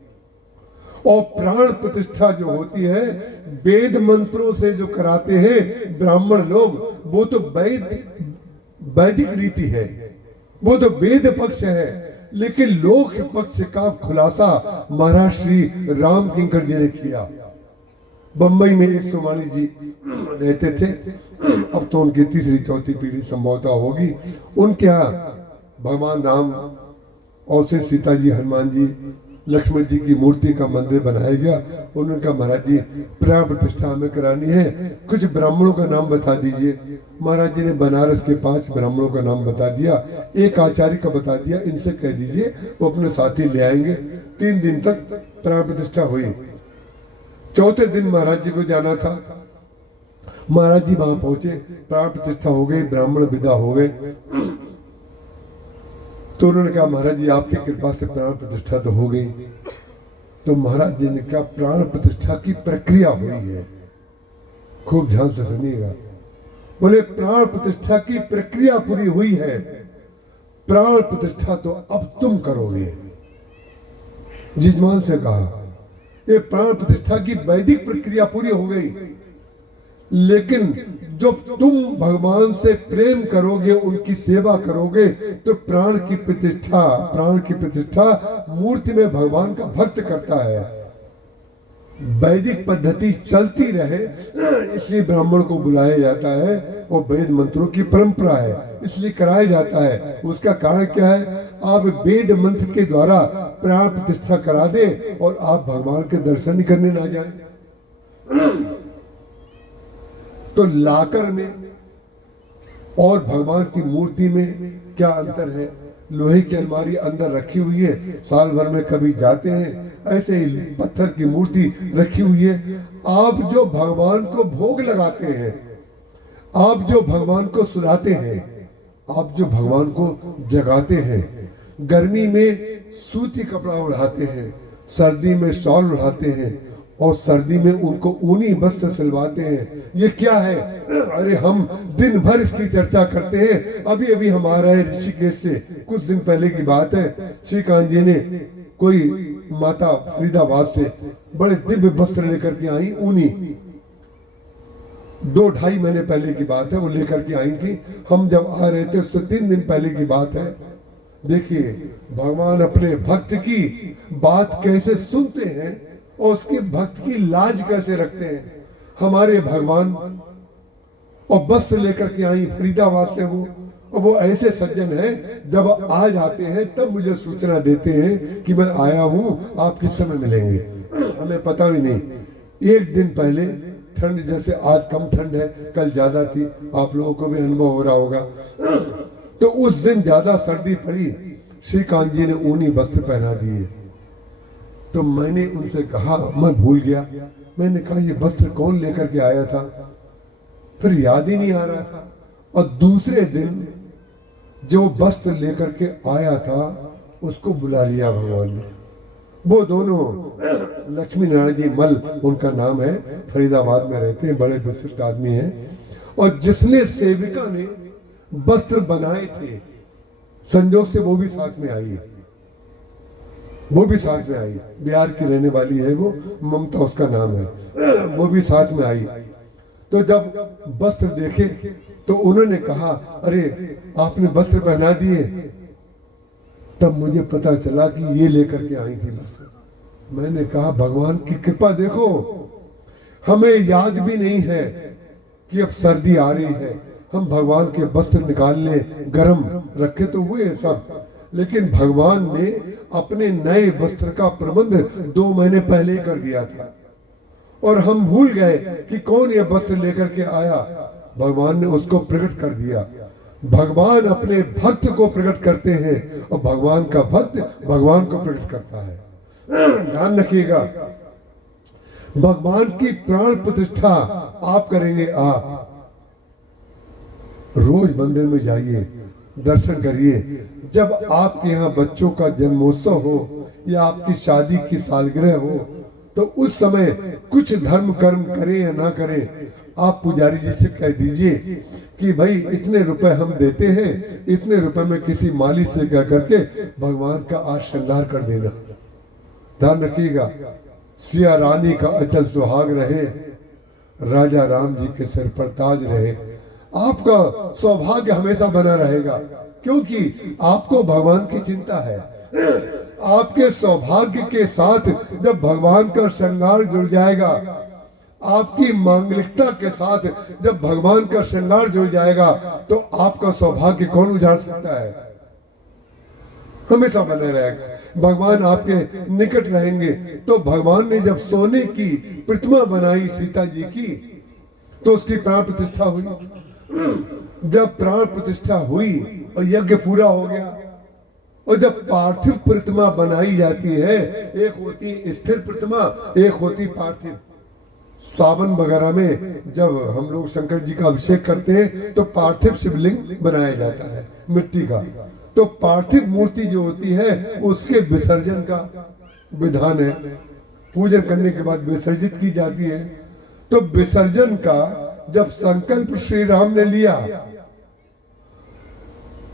और प्राण प्रतिष्ठा जो होती है वेद मंत्रों से जो कराते हैं ब्राह्मण लोग, वो तो वैदिक रीति है, वो तो वेद पक्ष है। लेकिन लोक पक्ष का खुलासा महाराज श्री राम किंकर जी ने किया। बंबई में एक सोमानी जी रहते थे, अब तो उनकी तीसरी चौथी पीढ़ी संभवतः होगी। उनके यहाँ भगवान राम और से सीता जी, हनुमान जी, लक्ष्मण जी की मूर्ति का मंदिर बनाया गया। उन्होंने कहा महाराज जी प्राण प्रतिष्ठा हमें करानी है, कुछ ब्राह्मणों का नाम बता दीजिए। महाराज जी ने बनारस के 5 ब्राह्मणों का नाम बता दिया, एक आचार्य का बता दिया, इनसे कह दीजिए वो अपने साथी ले आएंगे। 3 दिन तक प्राण प्रतिष्ठा हुई। चौथे दिन महाराज जी को जाना था। महाराज जी वहां पहुंचे, प्राण प्रतिष्ठा हो गई, ब्राह्मण विदा हो गए। तो उन्होंने कहा महाराज जी आपकी कृपा से प्राण प्रतिष्ठा तो हो गई। तो महाराज जी ने कहा प्राण प्रतिष्ठा की प्रक्रिया हुई है, खूब ध्यान से सुनिएगा। बोले प्राण प्रतिष्ठा की प्रक्रिया पूरी हुई है, प्राण प्रतिष्ठा तो अब तुम करोगे। जिजमान से कहा ये प्राण प्रतिष्ठा की वैदिक प्रक्रिया पूरी हो गई, लेकिन जब तुम भगवान से प्रेम करोगे, उनकी सेवा करोगे, तो प्राण की प्रतिष्ठा मूर्ति में भगवान का भक्त करता है। वैदिक पद्धति चलती रहे इसलिए ब्राह्मण को बुलाया जाता है और वेद मंत्रों की परंपरा है इसलिए कराया जाता है। उसका कारण क्या है? आप वेद मंत्र के द्वारा प्राण प्रतिष्ठा करा दे और आप भगवान के दर्शन करने ना जाए। तो लाकर में और भगवान की मूर्ति में क्या अंतर है? लोहे की अलमारी अंदर रखी हुई है, साल भर में कभी जाते हैं, ऐसे ही पत्थर की मूर्ति रखी हुई है। आप जो भगवान को भोग लगाते हैं, आप जो भगवान को सुलाते हैं, आप जो भगवान को जगाते हैं, गर्मी में सूती कपड़ा उड़ाते हैं, सर्दी में शॉल उड़ाते हैं और सर्दी में उनको ऊनी वस्त्र सिलवाते हैं। ये क्या है? अरे हम दिन भर इसकी चर्चा करते हैं। अभी अभी हम आ रहे हैं ऋषिकेश से, कुछ दिन पहले की बात है। श्रीकांत जी ने कोई माता फरीदाबाद से बड़े दिव्य वस्त्र लेकर के आई, ऊनी, 2-2.5 महीने पहले की बात है, वो लेकर के आई थी। हम जब आ रहे थे उससे 3 दिन पहले की बात है। देखिए भगवान अपने भक्त की बात कैसे सुनते हैं और उसके भक्त की लाज कैसे रखते हैं। हमारे भगवान और वस्त्र लेकर के आई फरीदाबाद से वो, और वो ऐसे सज्जन है जब आ जाते हैं तब मुझे सूचना देते हैं कि मैं आया हूं, आप किस समय मिलेंगे। हमें पता भी नहीं। एक दिन पहले ठंड, जैसे आज कम ठंड है, कल ज्यादा थी, आप लोगों को भी अनुभव हो रहा होगा। तो उस दिन ज्यादा सर्दी पड़ी, श्रीकांत जी ने ऊनी वस्त्र पहना दिए। तो मैंने उनसे कहा, मैं भूल गया, मैंने कहा ये वस्त्र कौन लेकर के आया था, फिर याद ही नहीं आ रहा था। और दूसरे दिन जो वस्त्र लेकर के आया था उसको बुला लिया भगवान ने। वो दोनों लक्ष्मी नारायण जी मल उनका नाम है, फरीदाबाद में रहते हैं, बड़े विशिष्ट आदमी हैं। और जिसने सेविका ने वस्त्र बनाए थे, संजोग से वो भी साथ में आई, वो भी साथ में आई। बिहार की रहने वाली है वो, ममता उसका नाम है, वो भी साथ में आई। तो जब वस्त्र देखे तो उन्होंने कहा, अरे आपने वस्त्र पहना दिए। तब मुझे पता चला कि ये लेकर के आई थी वस्त्र। मैंने कहा भगवान की कृपा देखो, हमें याद भी नहीं है कि अब सर्दी आ रही है, हम भगवान के वस्त्र निकाल लें, गरम रखे तो हुए सब, लेकिन भगवान ने अपने नए वस्त्र का प्रबंध 2 महीने पहले कर दिया था और हम भूल गए कि कौन ये वस्त्र लेकर के आया। भगवान ने उसको प्रकट कर दिया। भगवान अपने भक्त को प्रकट करते हैं और भगवान का भक्त भगवान को प्रकट करता है। ध्यान रखिएगा, भगवान की प्राण प्रतिष्ठा आप करेंगे। आप रोज मंदिर में जाइए, दर्शन करिए। जब आपके यहाँ बच्चों का जन्मोत्सव हो या आपकी शादी की सालगिरह हो, तो उस समय कुछ धर्म कर्म करें या ना करें, आप पुजारी जी से कह दीजिए कि भाई इतने रुपए हम देते हैं, इतने रुपए में किसी माली से कह करके भगवान का आज श्रृंगार कर देना। ध्यान रखिएगा, सिया रानी का अचल सुहाग रहे, राजा राम जी के सिर पर ताज रहे। आपका सौभाग्य हमेशा बना रहेगा, क्योंकि आपको भगवान की चिंता है। आपके सौभाग्य के साथ जब भगवान का श्रृंगार जुड़ जाएगा, आपकी मांगलिकता के साथ जब भगवान का श्रृंगार जुड़ जाएगा, तो आपका सौभाग्य कौन उजाड़ सकता है? हमेशा बने रहेगा। भगवान आपके निकट रहेंगे। तो भगवान ने जब सोने की प्रतिमा बनाई सीता जी की, तो उसकी प्राण प्रतिष्ठा हुई। जब प्राण प्रतिष्ठा हुई और यज्ञ पूरा हो गया, और जब पार्थिव प्रतिमा बनाई जाती है, एक होती स्थिर प्रतिमा, एक होती पार्थिव। सावन वगैरह में जब हम लोग शंकर जी का अभिषेक करते हैं तो पार्थिव शिवलिंग बनाया जाता है मिट्टी का। तो पार्थिव मूर्ति जो होती है उसके विसर्जन का विधान है, पूजन करने के बाद विसर्जित की जाती है। तो विसर्जन का जब संकल्प श्री राम ने लिया,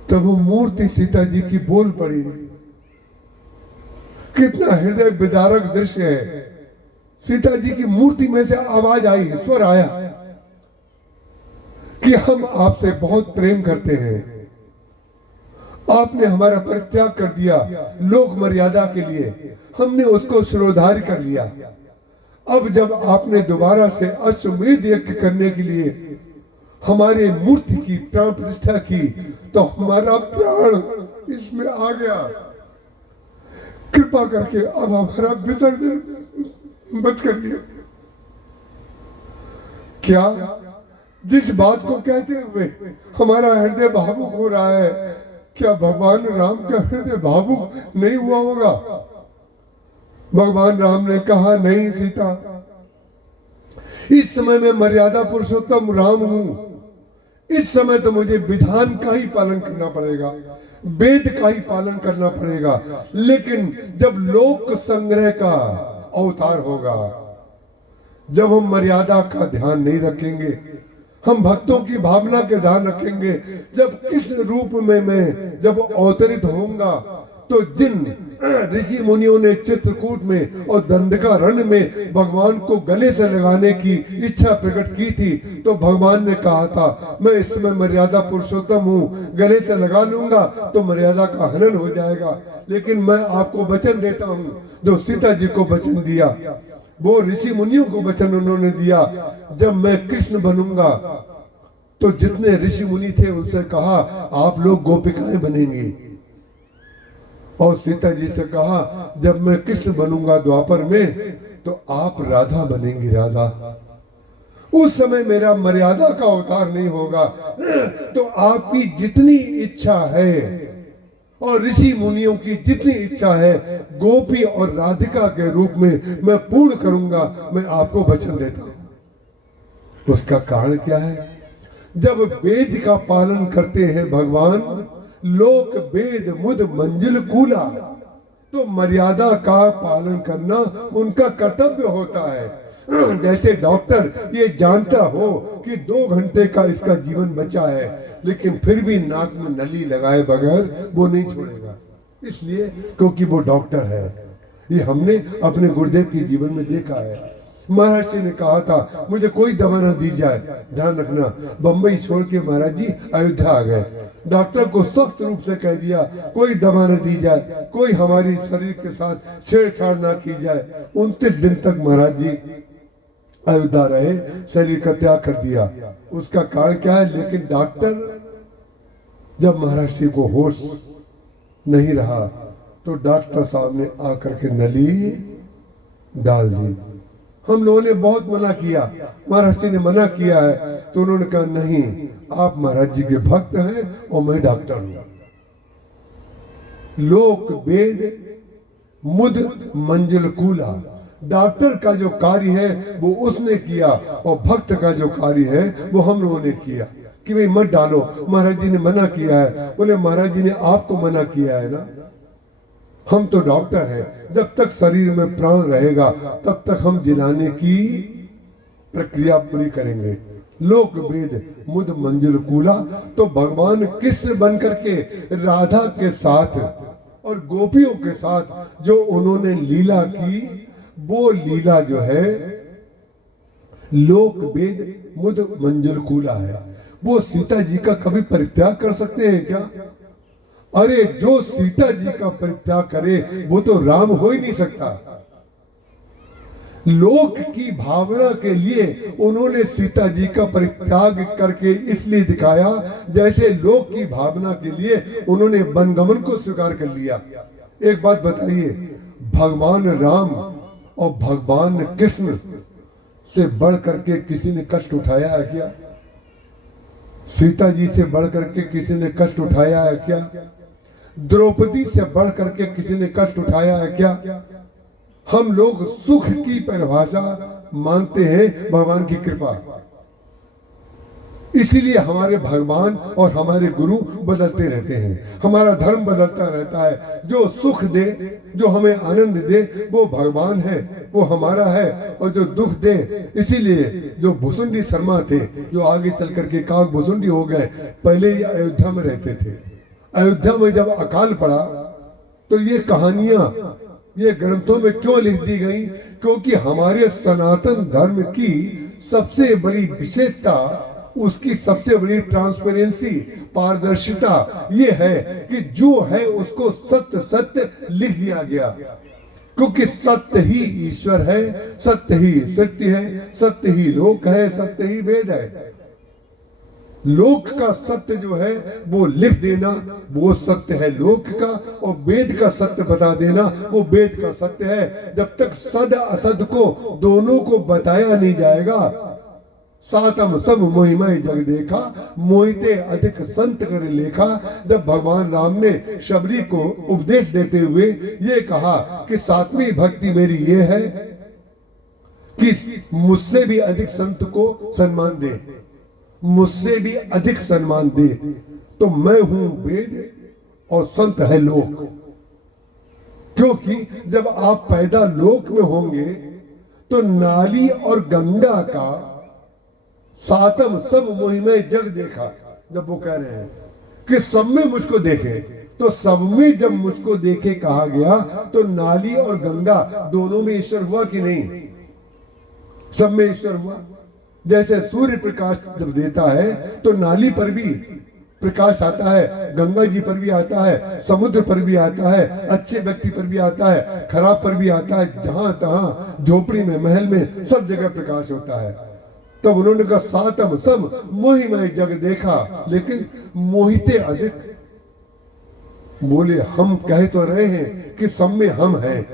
तब वो मूर्ति सीता जी की बोल पड़ी। कितना हृदय विदारक दृश्य है। सीता जी की मूर्ति में से आवाज आई, स्वर आया कि हम आपसे बहुत प्रेम करते हैं, आपने हमारा परित्याग कर दिया लोक मर्यादा के लिए, हमने उसको शिरोधार्य कर लिया। अब जब आपने दोबारा से अश्वमेध यज्ञ करने के लिए हमारे मूर्ति की प्राण प्रतिष्ठा की, तो हमारा प्राण इसमें आ गया। कृपा करके अब हमारा विसर्जन मत करिए। क्या जिस बात को कहते हुए हमारा हृदय भावुक हो रहा है, क्या भगवान राम का हृदय भावुक नहीं हुआ होगा? भगवान राम ने कहा, नहीं सीता, इस समय मैं मर्यादा पुरुषोत्तम राम हूं। इस समय तो मुझे विधान का ही पालन करना पड़ेगा, वेद का ही पालन करना पड़ेगा। लेकिन जब लोक संग्रह का अवतार होगा, जब हम मर्यादा का ध्यान नहीं रखेंगे, हम भक्तों की भावना के ध्यान रखेंगे, जब कृष्ण रूप में मैं जब अवतरित होऊंगा, तो जिन ऋषि मुनियों ने चित्रकूट में और दंडका रण में भगवान को गले से लगाने की इच्छा प्रकट की थी, तो भगवान ने कहा था, मैं इस समय मर्यादा पुरुषोत्तम हूँ, गले से लगा लूंगा तो मर्यादा का हनन हो जाएगा। लेकिन मैं आपको वचन देता हूँ, जो सीता जी को वचन दिया, वो ऋषि मुनियों को वचन उन्होंने दिया, जब मैं कृष्ण बनूंगा तो जितने ऋषि मुनि थे उनसे कहा, आप लोग गोपिकाएं बनेंगी। और सीता जी से कहा, जब मैं कृष्ण बनूंगा द्वापर में, तो आप राधा बनेंगी, राधा। उस समय मेरा मर्यादा का अवतार नहीं होगा, तो आपकी जितनी इच्छा है और ऋषि मुनियों की जितनी इच्छा है, गोपी और राधिका के रूप में मैं पूर्ण करूंगा। मैं आपको वचन देता हूं। उसका कारण क्या है? जब वेद का पालन करते हैं भगवान, लोक वेद मुद मंजिल कूला, तो मर्यादा का पालन करना उनका कर्तव्य होता है। जैसे डॉक्टर ये जानता हो कि 2 घंटे का इसका जीवन बचा है, लेकिन फिर भी नाक में नली लगाए बगैर वो नहीं छोड़ेगा, इसलिए क्योंकि वो डॉक्टर है। ये हमने अपने गुरुदेव के जीवन में देखा है। महर्षि ने कहा था, मुझे कोई दवा ना दी जाए। ध्यान रखना, बंबई छोड़ के महाराज जी अयोध्या आ गए। डॉक्टर को सख्त रूप से कह दिया, कोई दवा न दी जाए, कोई हमारी शरीर के साथ छेड़छाड़ ना की जाए। 29 दिन तक महाराज जी अयोध्या रहे, शरीर का त्याग कर दिया। उसका कारण क्या है? लेकिन डॉक्टर जब महर्षि को होश नहीं रहा, तो डॉक्टर साहब ने आकर के नली डाल दी। हम लोगों ने बहुत मना किया, महाराज जी ने मना किया है। तो उन्होंने कहा नहीं, आप महाराज जी के भक्त हैं और मैं डॉक्टर हूं। लोक वेद मुद मंजुल कूला, डॉक्टर का जो कार्य है वो उसने किया और भक्त का जो कार्य है वो हम लोगों ने किया कि भाई मत डालो, महाराज जी ने मना किया है। बोले महाराज जी ने आपको मना किया है ना, हम तो डॉक्टर हैं, जब तक शरीर में प्राण रहेगा तब तक हम जिलाने की प्रक्रिया पूरी करेंगे। लोक वेद मुद मंजुल कूला, तो भगवान कृष्ण बन करके राधा के साथ और गोपियों के साथ जो उन्होंने लीला की, वो लीला जो है लोक वेद मुद मंजुल कूला है। वो सीता जी का कभी परित्याग कर सकते हैं क्या? अरे जो सीता जी का परित्याग करे वो तो राम हो ही नहीं सकता। लोक की भावना के लिए उन्होंने सीता जी का परित्याग करके इसलिए दिखाया जैसे लोक की भावना के लिए उन्होंने वनगमन को स्वीकार कर लिया। एक बात बताइए, भगवान राम और भगवान कृष्ण से बढ़ करके किसी ने कष्ट उठाया है क्या? सीता जी से बढ़ करके किसी ने कष्ट उठाया है क्या? द्रौपदी से बढ़ करके किसी ने कष्ट उठाया है क्या? हम लोग सुख की परिभाषा मानते हैं भगवान की कृपा, इसीलिए हमारे भगवान और हमारे गुरु बदलते रहते हैं, हमारा धर्म बदलता रहता है। जो सुख दे, जो हमें आनंद दे, वो भगवान है, वो हमारा है। और जो दुख दे, इसीलिए जो भुसुंडी शर्मा थे, जो आगे चल करके काक भुसुंडी हो गए, पहले ही अयोध्या में रहते थे। अयोध्या में जब अकाल पड़ा तो ये कहानियां ये ग्रंथों में क्यों लिख दी गई? क्योंकि हमारे सनातन धर्म की सबसे बड़ी विशेषता, उसकी सबसे बड़ी ट्रांसपेरेंसी, पारदर्शिता ये है कि जो है उसको सत्य सत्य लिख दिया गया। क्योंकि सत्य ही ईश्वर है, सत्य ही सत्य है, सत्य ही लोक है, सत्य ही वेद है। लोक का सत्य जो है वो लिख देना, वो सत्य है लोक का, और वेद का सत्य बता देना, वो वेद का सत्य है। जब तक सद असद को दोनों को बताया नहीं जाएगा, सातम सब मोहिमय जग देखा, मोहिते अधिक संत कर लेखा। जब भगवान राम ने शबरी को उपदेश देते हुए ये कहा कि सातवीं भक्ति मेरी ये है कि मुझसे भी अधिक संत को सम्मान दे, मुझसे भी अधिक सम्मान दे, तो मैं हूं वेद और संत है लोक। क्योंकि जब आप पैदा लोक में होंगे तो नाली और गंगा का सातम सब मोहिमय जग देखा, जब वो कह रहे हैं कि सब में मुझको देखे, तो सब में जब मुझको देखे कहा गया तो नाली और गंगा दोनों में ईश्वर हुआ कि नहीं? सब में ईश्वर हुआ। जैसे सूर्य प्रकाश जब देता है तो नाली पर भी प्रकाश आता है, गंगा जी पर भी आता है, समुद्र पर भी आता है, अच्छे व्यक्ति पर भी आता है, खराब पर भी आता है, जहां तहां झोपड़ी में महल में सब जगह प्रकाश होता है। तब उन्होंने कहा सातम सब मोहिमय जग देखा, लेकिन मोहिते अधिक। बोले हम कह तो रहे हैं कि सब में हम हैं,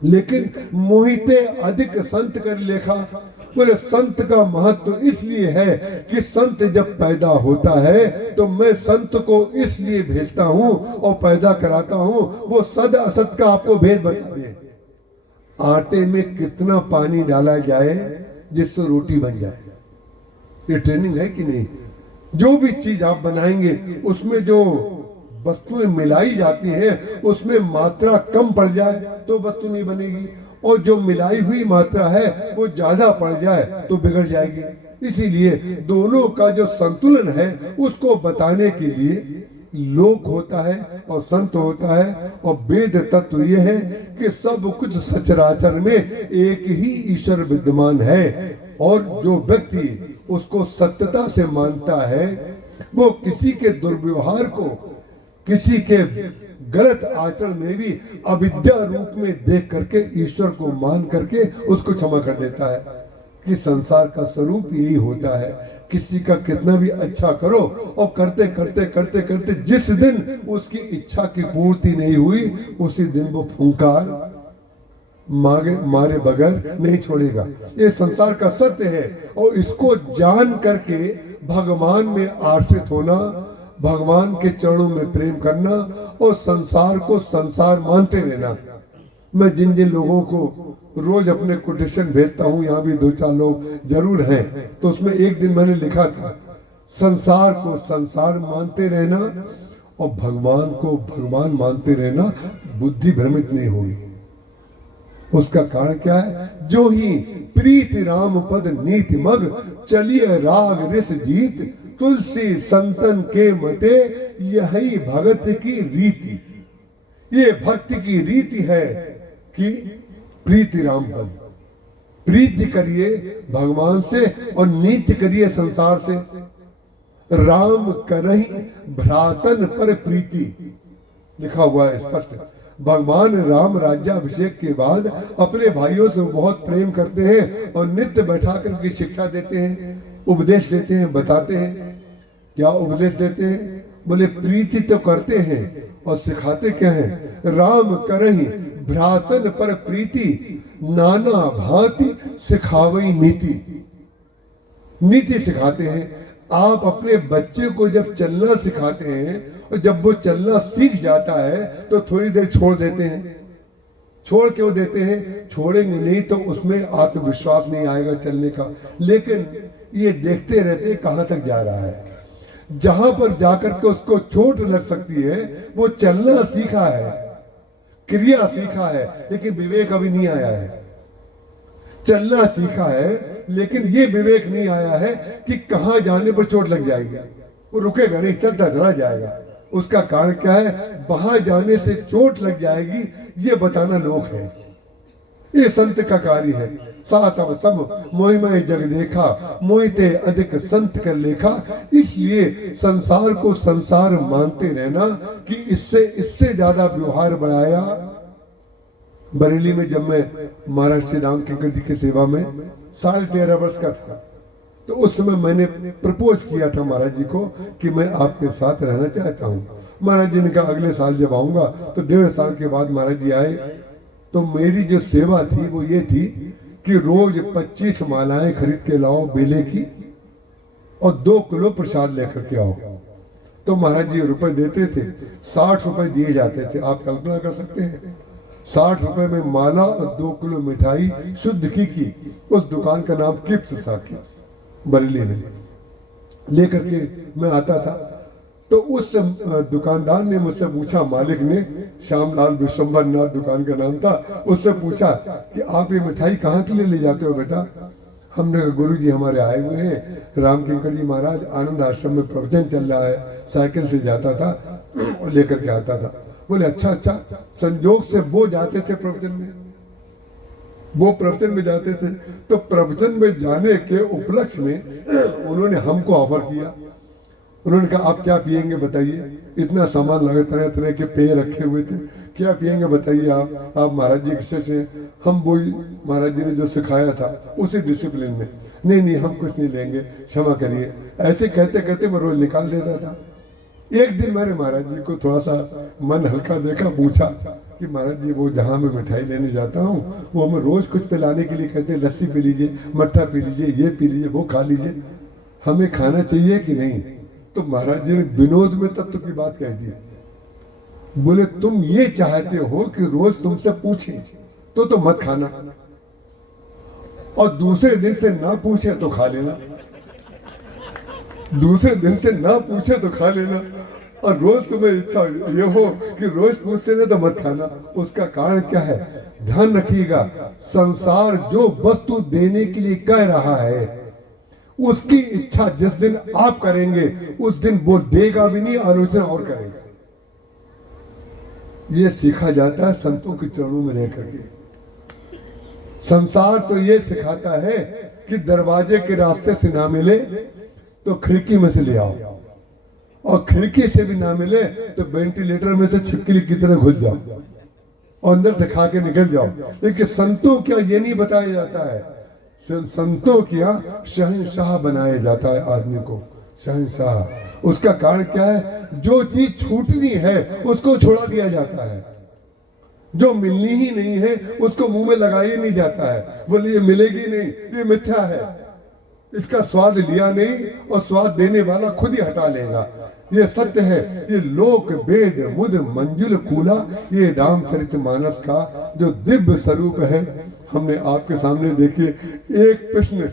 लेकिन मोहिते अधिक संत कर लेखा। बोले संत का महत्व इसलिए है कि संत जब पैदा होता है तो मैं संत को इसलिए भेजता हूं और पैदा कराता हूं, वो सद असत का आपको भेद बता दे। आटे में कितना पानी डाला जाए जिससे रोटी बन जाए, ये ट्रेनिंग है कि नहीं? जो भी चीज आप बनाएंगे उसमें जो वस्तुएं मिलाई जाती हैं उसमें मात्रा कम पड़ जाए तो वस्तु नहीं बनेगी, और जो मिलाई हुई मात्रा है वो ज्यादा पड़ जाए तो बिगड़ जाएगी। इसीलिए दोनों का जो संतुलन है उसको बताने के लिए लोक होता है और संत होता है। और वेद तत्व ये है कि सब कुछ सचराचर में एक ही ईश्वर विद्यमान है, और जो व्यक्ति उसको सत्यता से मानता है वो किसी के दुर्व्यवहार को, किसी के गलत आचरण में भी अविद्या रूप में देख करके ईश्वर को मान करके उसको क्षमा कर देता है। कि संसार का स्वरूप यही होता है, किसी का कितना भी अच्छा करो और करते करते करते करते जिस दिन उसकी इच्छा की पूर्ति नहीं हुई उसी दिन वो फुंकार मारे मारे बगैर नहीं छोड़ेगा। ये संसार का सत्य है और इसको जान करके भगवान में आश्रित होना, भगवान के चरणों में प्रेम करना और संसार को संसार मानते रहना। मैं जिन जिन लोगों को रोज अपने कोटेशन भेजता हूँ, यहाँ भी 2-4 लोग जरूर हैं, तो उसमें एक दिन मैंने लिखा था संसार को संसार मानते रहना और भगवान को भगवान मानते रहना, बुद्धि भ्रमित नहीं होगी। उसका कारण क्या है? जो ही प्रीति राम पद नीति मग, चलिए राग रिस जीत, तुलसी संतन के मते यही भगत की रीति। ये भक्ति की रीति है कि प्रीति राम पद, प्रीति करिए भगवान से और नीति करिए संसार से। राम करहि भ्रातन पर प्रीति, लिखा हुआ है स्पष्ट। भगवान राम राज्याभिषेक के बाद अपने भाइयों से बहुत प्रेम करते हैं और नित्य बैठा करके शिक्षा देते हैं, उपदेश देते हैं, बताते हैं। क्या उपदेश देते हैं? बोले प्रीति तो करते हैं और सिखाते क्या है? राम करहि भ्रातन पर प्रीति, नाना भांति सिखावई नीति। नीति सिखाते हैं। आप अपने बच्चे को जब चलना सिखाते हैं और जब वो चलना सीख जाता है तो थोड़ी देर छोड़ देते हैं। छोड़ क्यों देते हैं? छोड़ेंगे नहीं तो उसमें आत्मविश्वास नहीं आएगा चलने का। लेकिन ये देखते रहते कहां तक जा रहा है। जहां पर जाकर के उसको चोट लग सकती है, वो चलना सीखा है, क्रिया सीखा है, लेकिन विवेक अभी नहीं आया है। चलना सीखा है लेकिन ये विवेक नहीं आया है कि कहां जाने पर चोट लग जाएगी। वो रुकेगा नहीं, चलता चला जाएगा। उसका कारण क्या है? वहां जाने से चोट लग जाएगी, ये बताना लोक है। ये संत का कार्य है। सातव सब मोहिमय जग देखा, मोहिते अधिक संत कर लेखा। इसलिए संसार को संसार मानते रहना कि इससे ज्यादा व्यवहार बढ़ाया। बरेली में जब मैं महाराज श्री राम किंकर जी की सेवा में 13.5 वर्ष का था, तो उस समय मैंने प्रपोज किया था महाराज जी को कि मैं आपके साथ रहना चाहता हूँ। महाराज जी ने कहा अगले साल जब आऊंगा। तो 1.5 साल के बाद महाराज जी आए। तो मेरी जो सेवा थी वो ये थी कि रोज 25 मालाएं खरीद के लाओ बेले की और 2 किलो प्रसाद लेकर के आओ। तो महाराज जी रुपए देते थे, 60 रुपए दिए जाते थे। आप कल्पना कर सकते हैं, 60 रुपए में माला और 2 किलो मिठाई शुद्ध घी की। उस दुकान का नाम किप्स था, किप्स, बरेली में। लेकर के मैं आता था तो उस दुकानदार ने मुझसे पूछा, मालिक ने, श्यामलाल विश्वंभर नाथ दुकान का नाम था, उससे पूछा कि आप ये मिठाई कहाँ के लिए ले जाते हो बेटा? हमने कहा गुरु जी हमारे आए हुए हैं, राम किंकर जी महाराज आनंद आश्रम में प्रवचन चल रहा है, साइकिल से जाता था और लेकर के आता था। बोले अच्छा। संजोग से वो जाते थे प्रवचन में, वो प्रवचन में जाते थे। तो प्रवचन में जाने के उपलक्ष्य में उन्होंने हमको ऑफर किया। उन्होंने कहा आप क्या पिएंगे बताइए? इतना सामान लगा, तरह तरह के पेय रखे हुए थे, क्या पिएंगे बताइए आप महाराज जी किससे से? हम वही महाराज जी ने जो सिखाया था उसी डिसिप्लिन में। नहीं हम कुछ नहीं लेंगे, क्षमा करिए। ऐसे कहते कहते मैं रोज निकाल देता था। एक दिन मैंने महाराज जी को थोड़ा सा मन हल्का देखा, पूछा कि महाराज जी वो जहाँ मैं मिठाई लेने जाता हूँ वो हमें रोज कुछ पिलाने के लिए कहते हैं, लस्सी पी लीजिए, मट्ठा पी लीजिए, ये पी लीजिए, वो खा लीजिए, हमें खाना चाहिए कि नहीं? तो महाराज जी ने विनोद में तत्व की बात कह दी। बोले तुम ये चाहते हो कि रोज तुमसे पूछे तो मत खाना, और दूसरे दिन से ना पूछे तो खा लेना, दूसरे दिन से ना पूछे तो खा लेना, और रोज तुम्हें इच्छा ये हो कि रोज पूछते ना तो मत खाना। उसका कारण क्या है? ध्यान रखिएगा, संसार जो वस्तु देने के लिए कह रहा है उसकी इच्छा जिस दिन आप करेंगे उस दिन वो देगा भी नहीं, आलोचना और करेगा। ये सीखा जाता है संतों के चरणों में रह करके। संसार तो ये सिखाता है कि दरवाजे के रास्ते से ना मिले तो खिड़की में से ले आओ, और खिड़की से भी ना मिले तो वेंटिलेटर में से छिपकली की तरह घुस जाओ और अंदर से खा के निकल जाओ। लेकिन संतों क्या ये नहीं बताया जाता है? संतों क्या शहंशाह बनाया जाता है आदमी को, शहंशाह। उसका कारण क्या है? जो चीज छूटनी है उसको छोड़ा दिया जाता है, जो मिलनी ही नहीं है उसको मुंह में लगाया ही नहीं जाता है, बोले ये मिलेगी नहीं, ये मिथ्या है, इसका स्वाद लिया नहीं और स्वाद देने वाला खुद ही हटा लेगा। ये सत्य है। ये लोक वेद मुद मंजुल कूला, ये रामचरितमानस का जो दिव्य स्वरूप है। हमने आपके सामने देखिए एक प्रश्न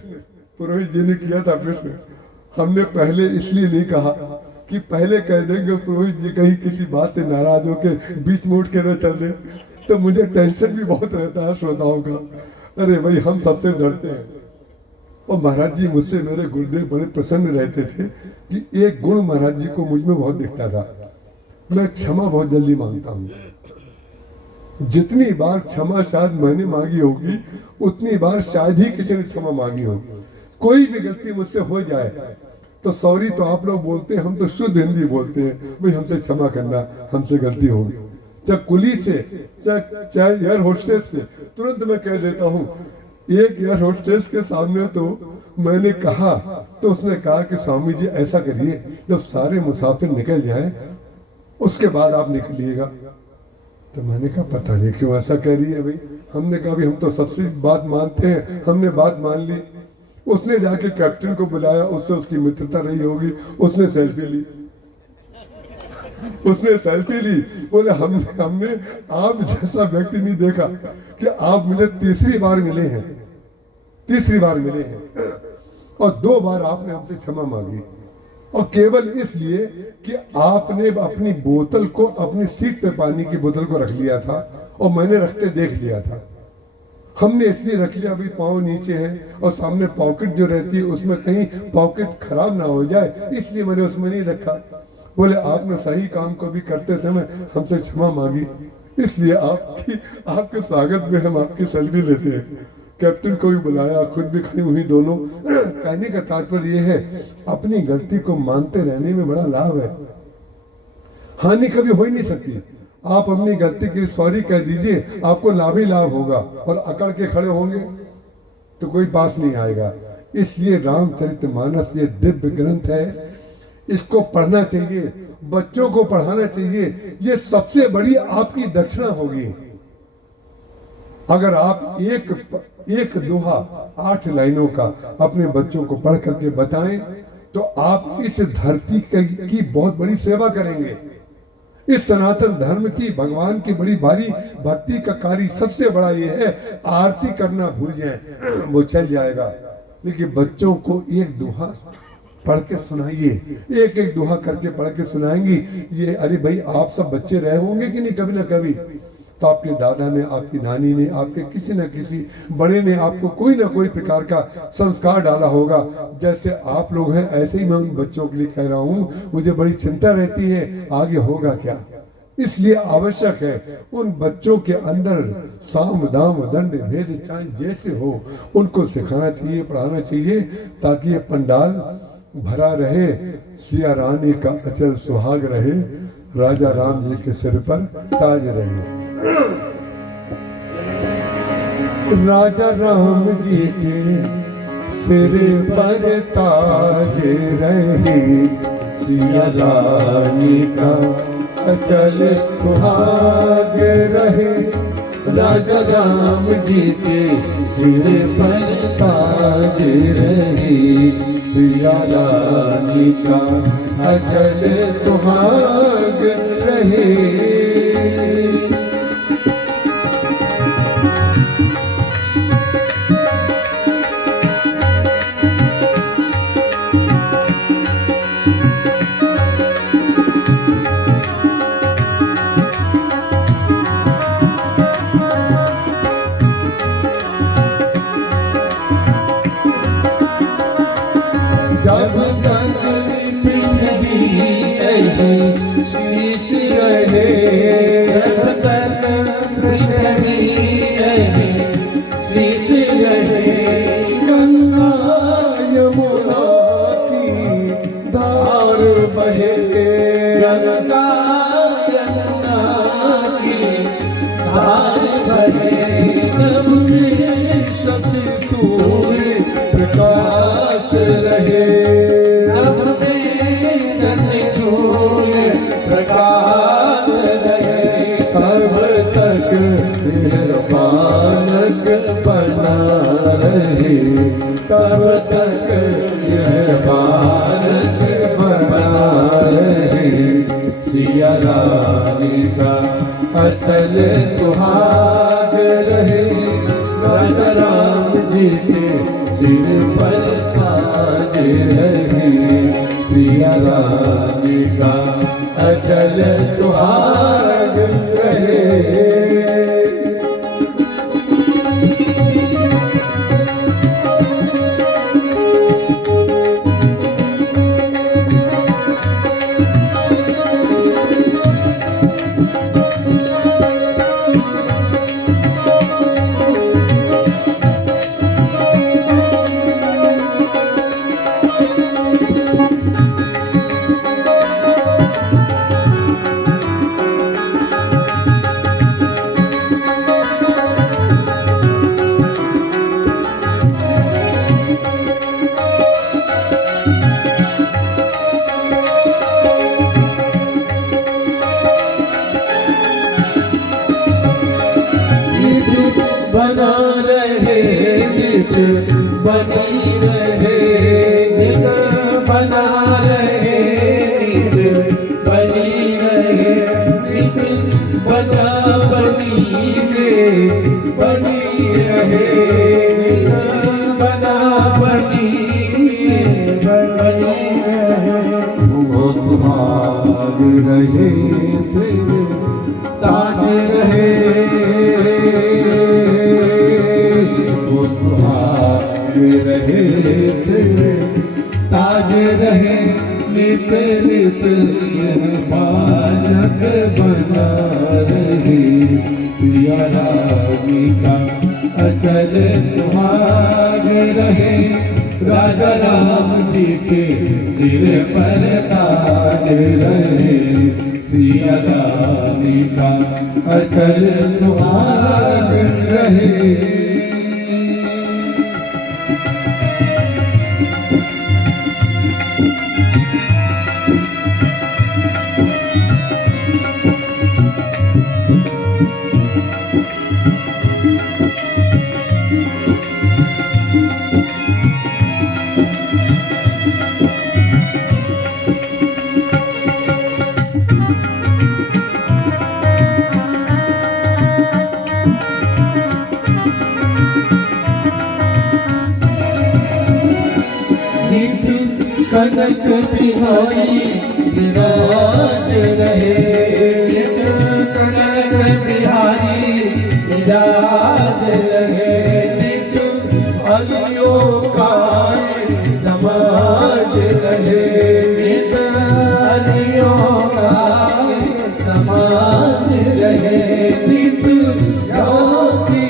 पुरोहित जी ने किया था। प्रश्न हमने पहले इसलिए नहीं कहा कि पहले कह देंगे पुरोहित जी कहीं किसी बात से नाराज होकर बीच में उठ के न चल दे, तो मुझे टेंशन भी बहुत रहता है श्रोताओं का। अरे भाई हम सबसे डरते हैं। और महाराज जी मुझसे, मेरे गुरुदेव बड़े प्रसन्न रहते थे कि एक गुण महाराज जी को मुझ में बहुत दिखता था, मैं क्षमा बहुत जल्दी मांगता हूँ। जितनी बार क्षमा शायद मैंने मांगी होगी उतनी बार शायद ही किसी ने क्षमा मांगी होगी। कोई भी गलती मुझसे हो जाए तो सॉरी तो आप लोग बोलते हैं, हम तो शुद्ध हिंदी बोलते हैं, भाई हमसे क्षमा करना, हमसे गलती होगी। चाहे कुली से चाहे एयर होस्टेस से तुरंत मैं कह देता हूँ। एक एयर होस्टेस के सामने तो मैंने कहा तो उसने कहा कि स्वामी जी ऐसा करिए, जब सारे मुसाफिर निकल जाएं उसके बाद आप निकलिएगा। तो मैंने कहा पता नहीं क्यों ऐसा कह रही है भाई। हमने कहा भी हम तो सबसे बात मानते हैं, हमने बात मान ली। उसने जाके कैप्टन को बुलाया, उससे उसकी मित्रता रही होगी, उसने सेल्फी ली, बोले हमने आप जैसा व्यक्ति नहीं देखा कि आप मुझे तीसरी बार मिले हैं और 2 बार आपने हमसे क्षमा मांगी, और केवल इसलिए कि आपने अपनी बोतल को अपनी सीट पे पानी की बोतल को रख लिया था और मैंने रखते देख लिया था। हमने इसलिए रख लिया, अभी पाँव नीचे है और सामने पॉकेट जो रहती है उसमें कहीं पॉकेट खराब ना हो जाए, इसलिए मैंने उसमें नहीं रखा। बोले आपने सही काम को भी करते समय हमसे क्षमा मांगी, इसलिए आपके स्वागत में हम आपकी सेल्फी लेते हैं। कैप्टन को भी बुलाया, खुद भी खड़ी हुई दोनों। कहने का तात्पर्य यह है अपनी गलती को मानते रहने में बड़ा लाभ है, हानि कभी हो ही नहीं सकती। आप अपनी गलती की सॉरी कह दीजिए, आपको लाभ ही लाभ होगा, और अकड़ के खड़े होंगे तो कोई पास नहीं आएगा। इसलिए रामचरितमानस ये दिव्य ग्रंथ है, इसको पढ़ना चाहिए, बच्चों को पढ़ाना चाहिए। ये सबसे बड़ी आपकी दक्षिणा होगी। अगर आप एक दोहा 8 लाइनों का अपने बच्चों को पढ़ करके बताएं तो आप इस धरती की बहुत बड़ी सेवा करेंगे। इस सनातन धर्म की, भगवान की बड़ी भारी भक्ति का कार्य सबसे बड़ा ये है, आरती करना भूल जाए वो चल जाएगा, लेकिन बच्चों को एक दोहा पढ़ के सुनाइए, एक दोहा करके पढ़ के सुनाएंगी। ये अरे भाई आप सब बच्चे रहे होंगे कि नहीं कभी ना कभी, तो आपके दादा ने, आपकी नानी ने, आपके किसी न किसी बड़े ने आपको कोई ना कोई प्रकार का संस्कार डाला होगा। जैसे आप लोग हैं ऐसे ही मैं उन बच्चों के लिए कह रहा हूँ। मुझे बड़ी चिंता रहती है आगे होगा क्या, इसलिए आवश्यक है उन बच्चों के अंदर साम दाम दंड भेद चाहे जैसे हो उनको सिखाना चाहिए, पढ़ाना चाहिए, ताकि ये पंडाल भरा रहे, सिया रानी का अचल सुहाग रहे, राजा राम जी के सिर पर ताज रहे। राजा राम जी के सिर पर ताज रहे, सिया रानी का अचल सुहाग रहे। राजा राम जी के सिर पर ताज रहे, सिया रानी का अचल सुहाग रहे। जब तक पृथ्वी शीश रहे, जब तक पृथ्वी शीश रहे, गंगा यमुना की धार बहे, गंगा यमुना की धार बहे। नभ में शशि सूर्य प्रकाश रहे, नभ में शशि सूर्य प्रकाश रहे, तब तक तब तक यह बालक बना रहे। सिया रानी का अचल सुहाग रहे। राजा राम जी के सिर पर ताज रहे। सिया रानी का अचल सुहाग रहे। बना रहे नित बनी रहे। नित बना रहे नित बनी रहे। नित बना बनी में बनी रहे। नित बना बनी में बनी रहे। वो सुहाग रहे सिर ताज रहे। रहे सिर ताज रहे। नित नित यह बालक बना रहे। सिया रानी का अचल सुहाग रहे। राजा राम जी के सिर पर ताज रहे। सिया रानी का अचल सुहाग रहे। कनक बिहारी विराज रहे। कनक बिहारी विराज रहे। नित अलियों का समाज रहे। नित अलियों का समाज रहे। नित जाति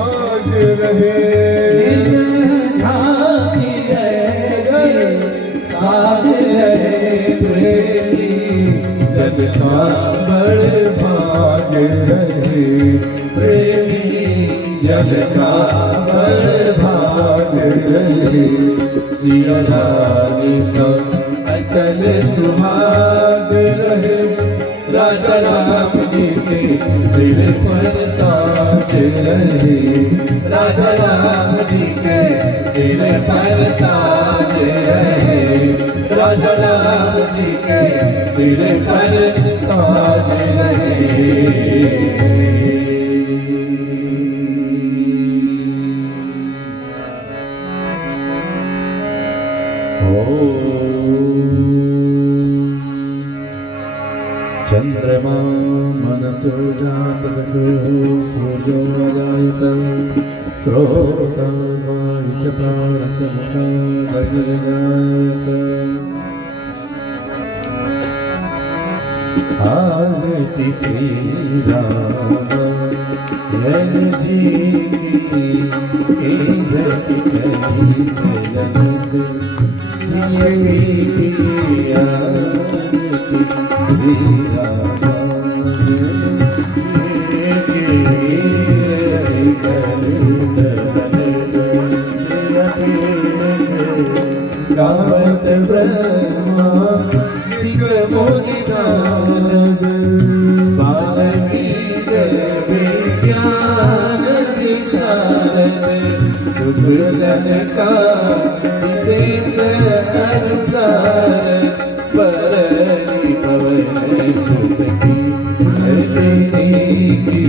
आज रहे। साज रहे प्रेमी जन का बड़ भाग रहे। प्रेमी जन का बड़ भाग रहे। सिया रानी का अचल सुहाग रहे। राजा राम जी के सिर पर ताज रहे। राजा राम जी के सिर पर ताज रहे। राजा राम जी के सिर पर ताज रहे। चंद्रमा मनसो जात सखो सूर्यो जायत। श्रोता वायुषपारसमुखा गगनगायत। आरती श्री राम यन जी की धरती करी ललित। सिया की आरती श्री राम गावत ब्रह्मा दिग मोहि नारद। बाल्मीकि विज्ञान विशारद। का विशेष अनुसार परनी पवन सुत की देने की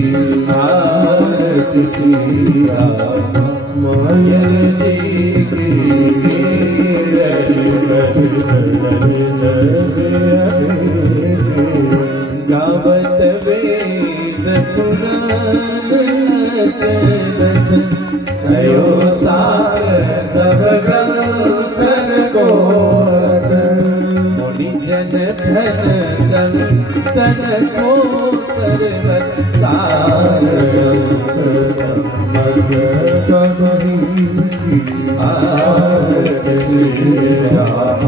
आरती श्री राम मायल जी की गावत वेद पुराण दस छयो सार सब ग्रंथन को मुनि जन धन संतन को सर्वत सार आरती श्री राम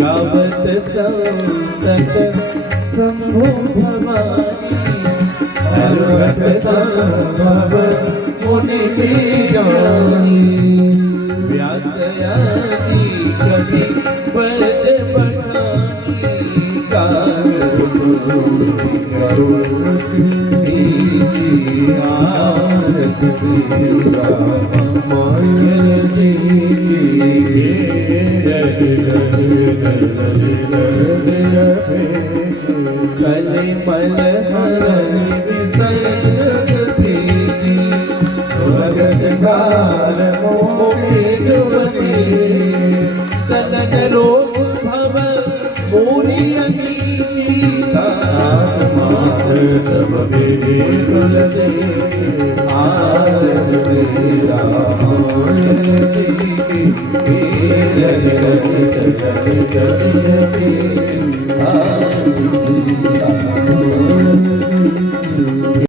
गावत संतत शंभो भवानी हरघट संभव मुनि ज्ञानी व्यास आदि कवि पद बखानी आरती श्री राम मायल जी कली मल हरण विसर प्रीति भगत गाल मोहि जुवती तलन रोग भव मोरी अनीता मात सब विधि तुलसी आरती श्री राम